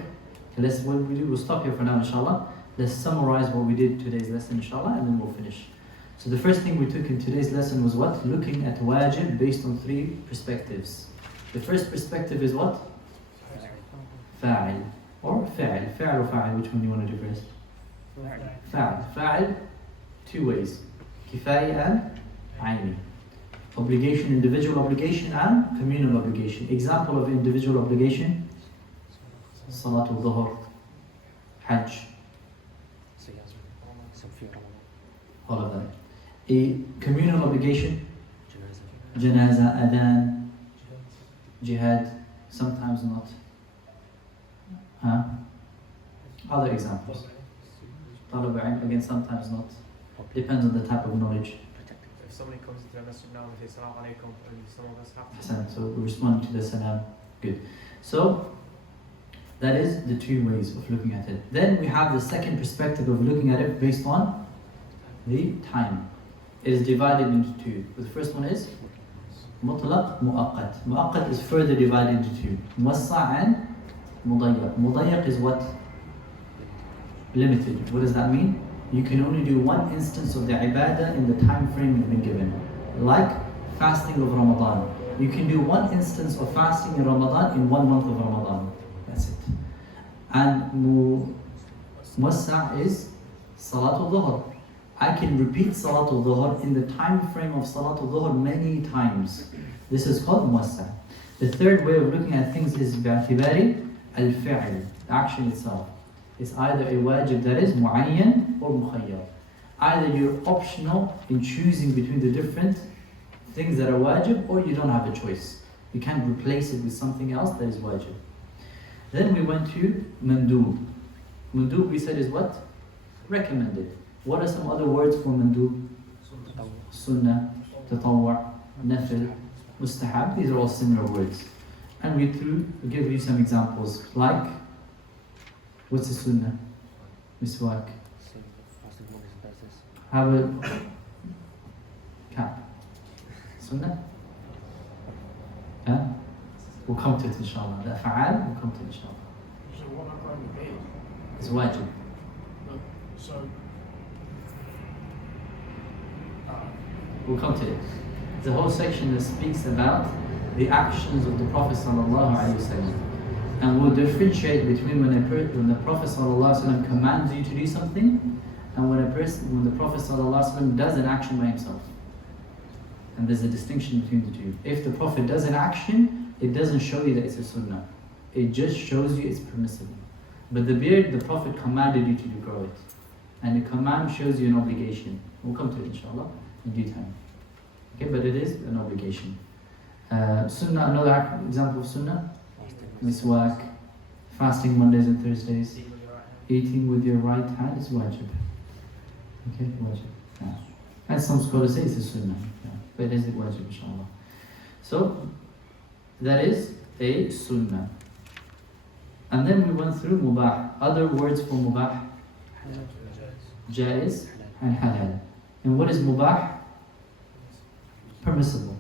Okay, what we do, we'll stop here for now, inshallah. Let's summarize what we did today's lesson, inshallah, and then we'll finish. So the first thing we took in today's lesson was what? Looking at wajib based on 3 perspectives. The first perspective is what? Fa'il. Or fa'il. Fa'il or fa'il, which one do you want to do first? Fa'il. Fa'il, 2 ways. Kifaya and aini. Obligation, individual obligation and communal obligation. Example of individual obligation? Salatul Dhuhr, Hajj, all of that. A communal obligation? Janaza, Adhan, Jihad, sometimes not. Huh? Other examples. Talab al-ilm, again, sometimes not. Depends on the type of knowledge. If somebody comes into the masjid now and says Salaam alaikum, and some of us have to. So we respond to the salam. Good. So that is the 2 ways of looking at it. Then we have the second perspective of looking at it based on the time. It is divided into 2. The first one is mutlaq, mu'aqqat. Mu'aqqat is further divided into 2. Muwassa' and mudayyaq. Mudayyaq is what? Limited. What does that mean? You can only do 1 instance of the ibadah in the time frame you've been given. Like fasting of Ramadan. You can do 1 instance of fasting in Ramadan in 1 month of Ramadan. That's it. And muwassa' is Salatul Dhuhr. I can repeat Salatul Dhuhr in the time frame of Salatul Dhuhr many times. This is called muwassa'. The third way of looking at things is باعتبار الفعل, the action itself. It's either a wajib that is mu'ayyan or mukhayyar. Either you're optional in choosing between the different things that are wajib, or you don't have a choice. You can't replace it with something else that is wajib. Then we went to mandub. Mandub we said is what? Recommended. What are some other words for mandub? Sunnah, tatawwa', nafil, mustahab. These are all similar words. And we give you some examples. Like, what's the sunnah? Miswak. How about cap? Sunnah? Huh? We'll come to it inshallah. The af'al, we'll come to it inshallah. So what am I going to be? It's wajib. So, We'll come to it. The whole section that speaks about the actions of the Prophet ﷺ. And we'll differentiate between when the Prophet ﷺ commands you to do something and when the Prophet ﷺ does an action by himself. And there's a distinction between the two. If the Prophet does an action, it doesn't show you that it's a sunnah. It just shows you it's permissible. But the beard, the Prophet commanded you to grow it. And the command shows you an obligation. We'll come to it inshallah in due time. Okay, but it is an obligation. Sunnah, another example of sunnah. Miswak, fasting Mondays and Thursdays. Eating with your right hand is wajib. Okay, wajib. Yeah. And some scholars say it's a sunnah. Yeah. But it is wajib inshallah. So, that is a sunnah. And then we went through mubah. Other words for mubah. Jaiz and halal. And what is mubah? Permissible.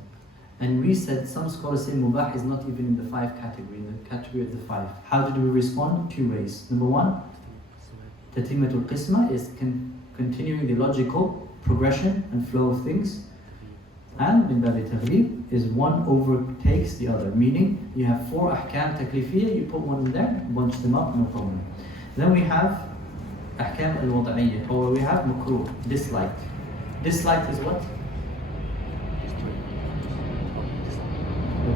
And we said some scholars say mubah is not even in the 5 category, in the category of the 5. How did we respond? 2 ways. Number 1, tatimatul qisma is continuing the logical progression and flow of things. And min babi taghlib is one overtakes the other, meaning you have 4 ahkam taklifiyya, you put one in there, bunch them up, no problem. Then we have ahkam al-wada'iyya, or we have makruh, disliked. Disliked is what?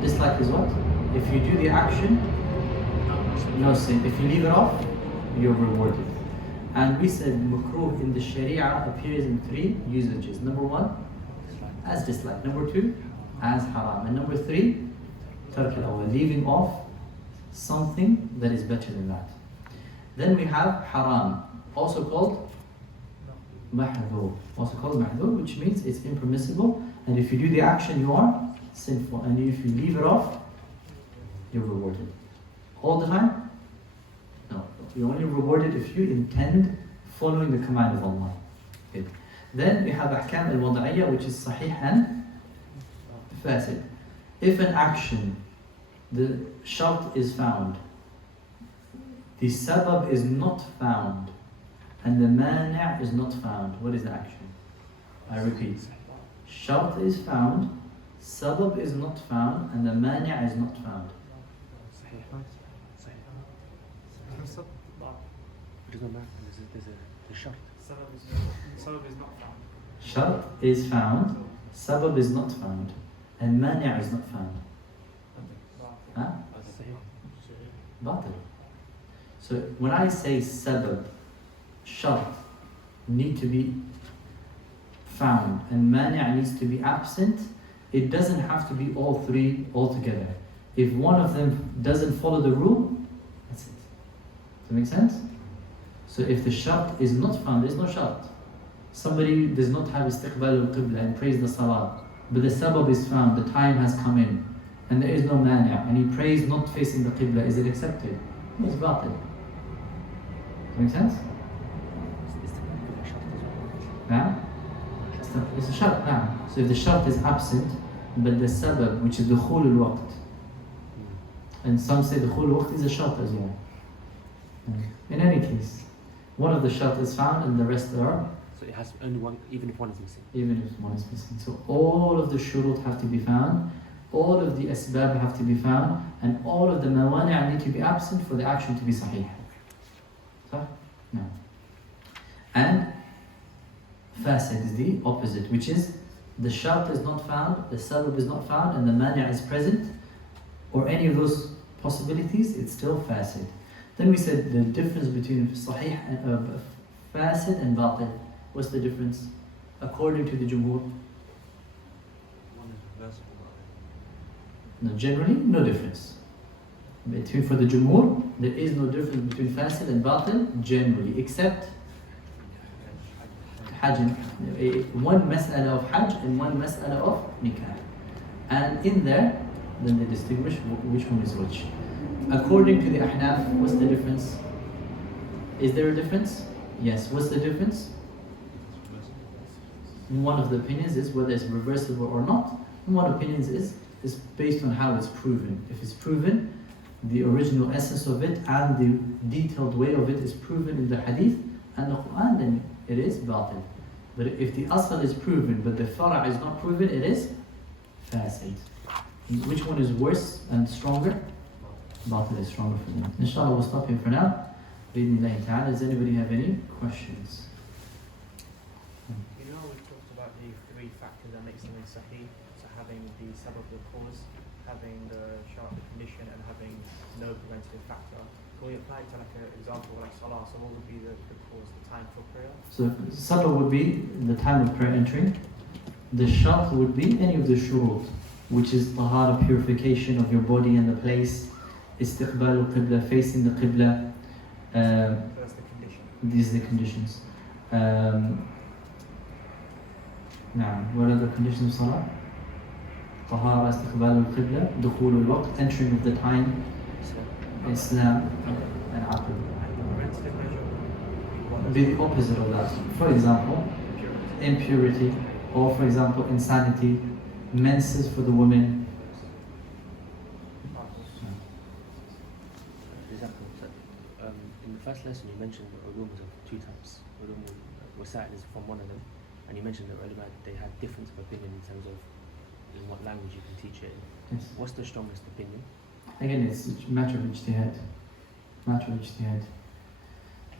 Disliked is what? If you do the action, no sin. If you leave it off, you're rewarded. And we said makruh in the sharia appears in 3 usages. Number 1, as disliked. Number 2, as haram. And number 3, tark al-awwal, leaving off something that is better than that. Then we have haram, also called mahdhur, which means it's impermissible, and if you do the action you are sinful, and if you leave it off, you're rewarded. All the time? No. You're only rewarded if you intend following the command of Allah. Okay. Then we have ahkam al-wada'iyya, which is sahih and fasid. If an action, the shart is found, the sabab is not found, and the mani' is not found, what is the action? I repeat. Shart is found, sabab is not found, and the mani' is not found. Shart is found, sabab is not found, and mani' is not found. Huh? Batil. So when I say sabab, shart need to be found and mani' needs to be absent, it doesn't have to be all 3 altogether. If one of them doesn't follow the rule, that's it. Does that make sense? So if the shart is not found, there's no shart. Somebody does not have istiqbal al-qibla and prays the salah, but the sabab is found, the time has come in, and there is no mani', and he prays not facing the qibla, is it accepted? No, it's batil. Does that make sense? Yeah? It's a shart now. So if the shart is absent, but the sabab, which is dukhul al-waqt, and some say dukhul al-waqt is a shart as well. In any case, one of the shart is found and the rest are? So it has only one, even if one is missing. Even if one is missing. So all of the shurut have to be found, all of the asbab have to be found, and all of the mawani' need to be absent for the action to be sahih. So, no. And fasid is the opposite, which is the shart is not found, the sabab is not found, and the mani' is present, or any of those possibilities, it's still fasid. Then we said the difference between sahih and fasid and batil. What's the difference? According to the jumhur? One is reversible. No, generally, no difference. For the jumhur, there is no difference between fasid and batil generally, except hajj, one mas'ala of hajj and one mas'ala of nikah. And in there, then they distinguish which one is which. According to the ahnaf, what's the difference? Is there a difference? Yes. What's the difference? One of the opinions is whether it's reversible or not. And one opinion is based on how it's proven. If it's proven, the original essence of it and the detailed way of it is proven in the hadith and the Quran, then it is batil. But if the asl is proven but the fara' is not proven, it is fasid. Which one is worse and stronger? Batil is stronger for them. Inshallah, we'll stop here for now. Bi-idhnillahi ta'ala. Does anybody have any questions? You know, we talked about the three factors that make something sahih. So having the sabab, the cause, having the shart, the condition, and having no preventative factor. Can we apply it to like an example like salah? So what would be the cause, the time for prayer? So sabab would be the time of prayer entering. The shart would be any of the shurut, which is tahara, purification of your body and the place, istiqbal al-qibla, facing the qibla. So that's the condition. These are the conditions. Now, what are the conditions of salah? Tahara, istiqbal al-qibla, dukhul al-waqt, entering of the time, Islam, and aql. And the preventative measure Would be the opposite of that. For example, impurity, or for example, insanity, menses for the women. Exactly. So, in the first lesson, you mentioned that ulum was of two types. Ulum wasa'il is from one of them, and you mentioned that ulama, they had difference of opinion in terms of in what language you can teach it in. Yes. What's the strongest opinion? Again, it's a matter of ijtihad. Matter of ijtihad.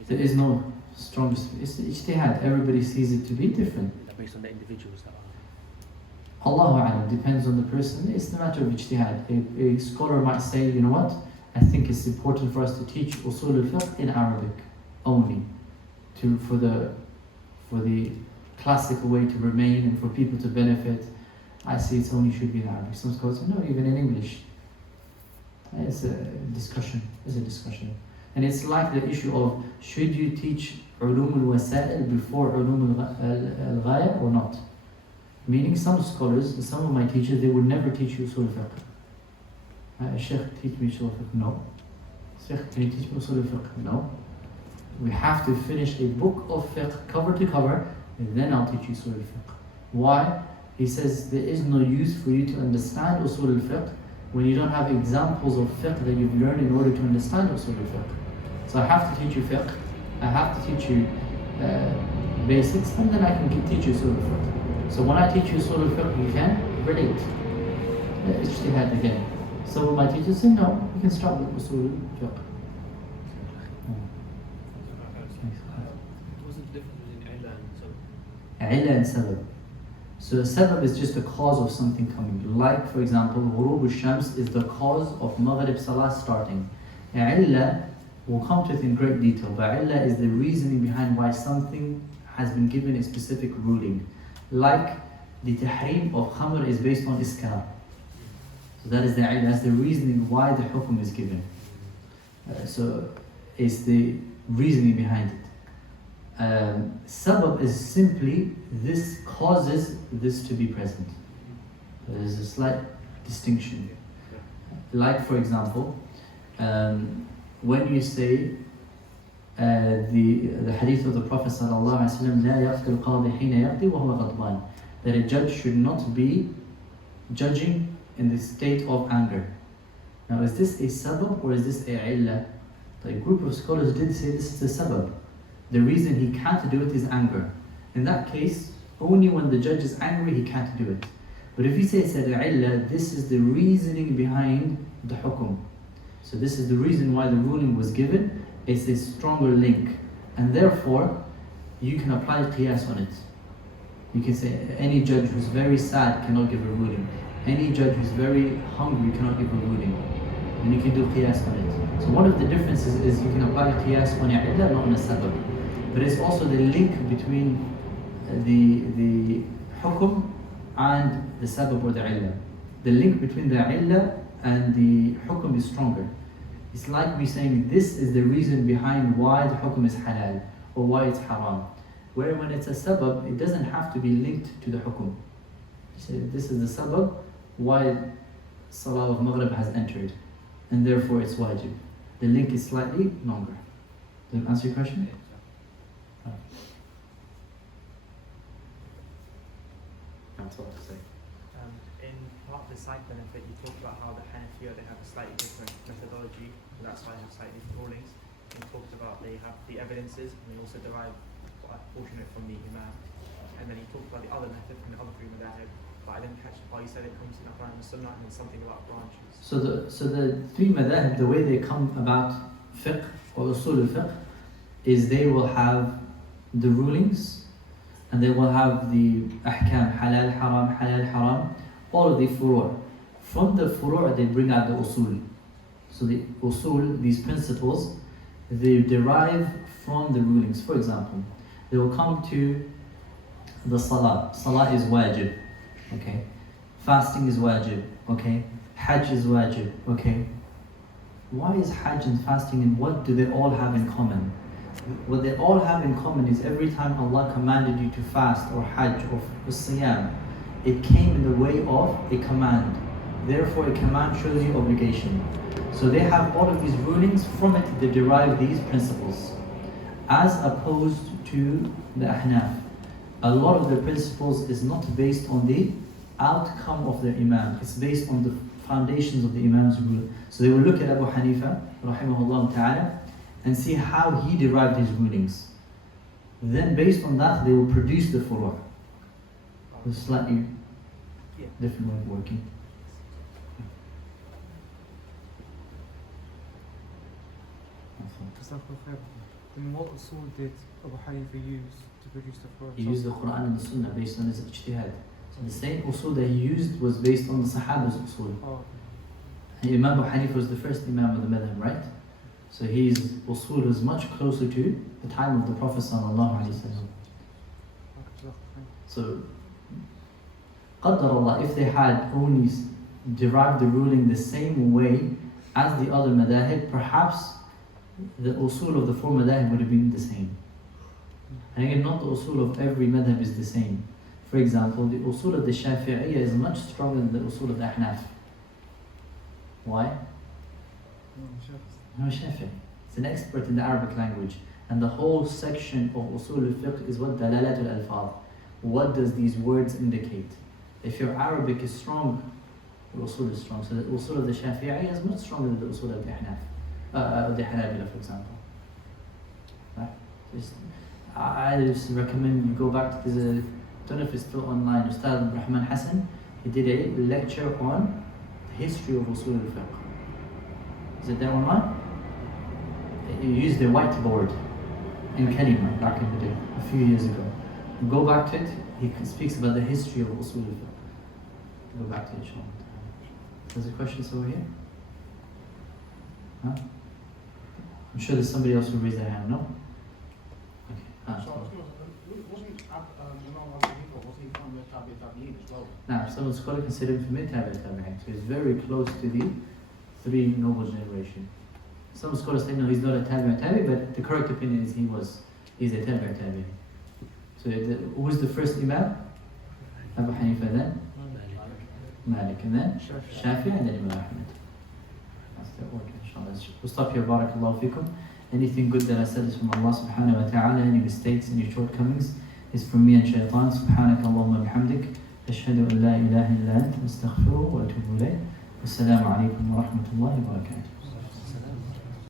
There is no strongest. It's ijtihad. Everybody sees it to be different. Based on the individuals that are. Allahu A'lam, depends on the person. It's the matter of ijtihad. A scholar might say, you know what, I think it's important for us to teach usul al-fiqh in Arabic only, for the classical way to remain and for people to benefit. I say it only should be in Arabic. Some scholars say, no, even in English. It's a discussion. It's a discussion. And it's like the issue of, should you teach ulum al-wasa'il before ulum al-ghaya or not? Meaning some scholars, some of my teachers, they would never teach you usul al-fiqh. Sheikh, teach me usul al-fiqh. No. Sheikh, can you teach me usul al-fiqh? No. We have to finish a book of fiqh cover to cover, and then I'll teach you usul al-fiqh. Why? He says there is no use for you to understand usul al-fiqh when you don't have examples of fiqh that you've learned in order to understand usul al-fiqh. So I have to teach you fiqh, I have to teach you basics, and then I can teach you usul al-fiqh. So when I teach you usul al-fiqh, you can relate. Ijtihad again. So my teachers say, no, you can start with usul al-fiqh. What's the difference between illa and sabab? Illa and sabab. So sabab is just a cause of something coming. Like, for example, ghurub al-shams is the cause of maghrib salah starting. Illa, we'll come to it in great detail, but illa is the reasoning behind why something has been given a specific ruling. Like, the tahrim of khamr is based on iskar. So that is the illa, that's the reasoning why the hukum is given. So it's the reasoning behind it. Sabab is simply this causes this to be present. There is a slight distinction. Like, for example, when you say the hadith of the Prophet ﷺ, لا يقتل القاضي حين يقضي وهو غضبان, that a judge should not be judging in the state of anger. Now, is this a sabab or is this a illah? A group of scholars did say this is a sabab. The reason he can't do it is anger. In that case, only when the judge is angry he can't do it. But if you say it's a illah, this is the reasoning behind the hukum. So this is the reason why the ruling was given. It's a stronger link, and therefore you can apply qiyas on it. You can say any judge who's very sad cannot give a ruling. Any judge who's very hungry cannot give a ruling. And you can do qiyas on it. So one of the differences is you can apply qiyas on illah, not on a sabab. But it's also the link between the hukum and the sabab or the illah. The link between the illah and the hukum is stronger. It's like me saying this is the reason behind why the hukum is halal or why it's haram. Where when it's a sabab, it doesn't have to be linked to the hukum. You say this is the sabab why Salah of Maghrib has entered, and therefore it's wajib. The link is slightly longer. Does that answer your question? That's all to say. In part of the side benefit, you talked about how the Hanafiya, they have a slightly different methodology, and that's why they have slightly different rulings. You talked about they have the evidences, and they also derive a portion of it from the Imam. And then you talked about the other method from the other three madhahib, but I didn't catch the part you said it comes in the Quran and Sunnah, and then something about branches. So the three madhahib, the way they come about fiqh or usul al-fiqh is they will have the rulings and they will have the ahkam, halal, haram, all of the furu'. From the furu' they bring out the usul. So the usul, these principles, they derive from the rulings. For example, they will come to the salah. Salah is wajib, okay? Fasting is wajib, okay? Hajj is wajib, okay? Why is Hajj and fasting and what do they all have in common? What they all have in common is every time Allah commanded you to fast or Hajj or Siyam, it came in the way of a command. Therefore a command shows you obligation. So they have all of these rulings, from it they derive these principles. As opposed to the Ahnaf, a lot of the principles is not based on the outcome of the Imam, it's based on the foundations of the Imam's rule. So they will look at Abu Hanifa, rahimahullah ta'ala, and see how he derived his rulings. Then based on that, they will produce the furu'. A slightly different way of working. Then what usul did Abu Hanifa use to produce the furu'? He used the Quran and the Sunnah based on his ijtihad. So the same usul that he used was based on the Sahaba's usul. Oh. And Imam Abu Hanifa was the first Imam of the Madhab, right? So his usul was much closer to the time of the Prophet sallallahu alaihi wasallam. So, Qaddar Allah, if they had only derived the ruling the same way as the other madahib, perhaps the usul of the four madahib would have been the same. And again, not the usul of every madhab is the same. For example, the usul of the Shafi'iyya is much stronger than the usul of the Ahnaf. Why? No, Shafi'i. It's an expert in the Arabic language. And the whole section of usul al-fiqh is what dalalat al-alfaz. What does these words indicate? If your Arabic is strong, the usul is strong. So the usul of the Shafi'iyya is much stronger than the usul of the Ahnaf, the Hanabila, for example. Right? I just recommend you go back to the, I don't know if it's still online, Ustadh Rahman Hassan, he did a lecture on the history of usul al-fiqh. Is it there online? He used a whiteboard in Kalima back in the day, a few years ago. Go back to it, he speaks about the history of usul al-fiqh. Go back to it, inshallah. There's a question over here? Huh? I'm sure there's somebody else who raised their hand, no? Okay. Wasn't Imam Abu Hanifa, wasn't he from the Tabi'in as well? Now, some scholars consider him from Tabi'in, so he's very close to the three noble generation. Some scholars say no, he's not a Tabi'i, but the correct opinion is he's a Tabi'i. So who was the first Imam? Abu Hanifa, then Malik, and then Shafi, and then Imam Ahmed. That's the order, inshallah. We'll stop here. Barakallahu fikum. Anything good that I said is from Allah subhanahu wa ta'ala. Any mistakes, any shortcomings is from me and shaitan. Subhanak Allahumma bihamdik. Ashhadu an la ilaha illa ant. Astaghfiruhu wa atubu ilayh. Wassalamu alaikum wa rahmatullahi wa barakatuh.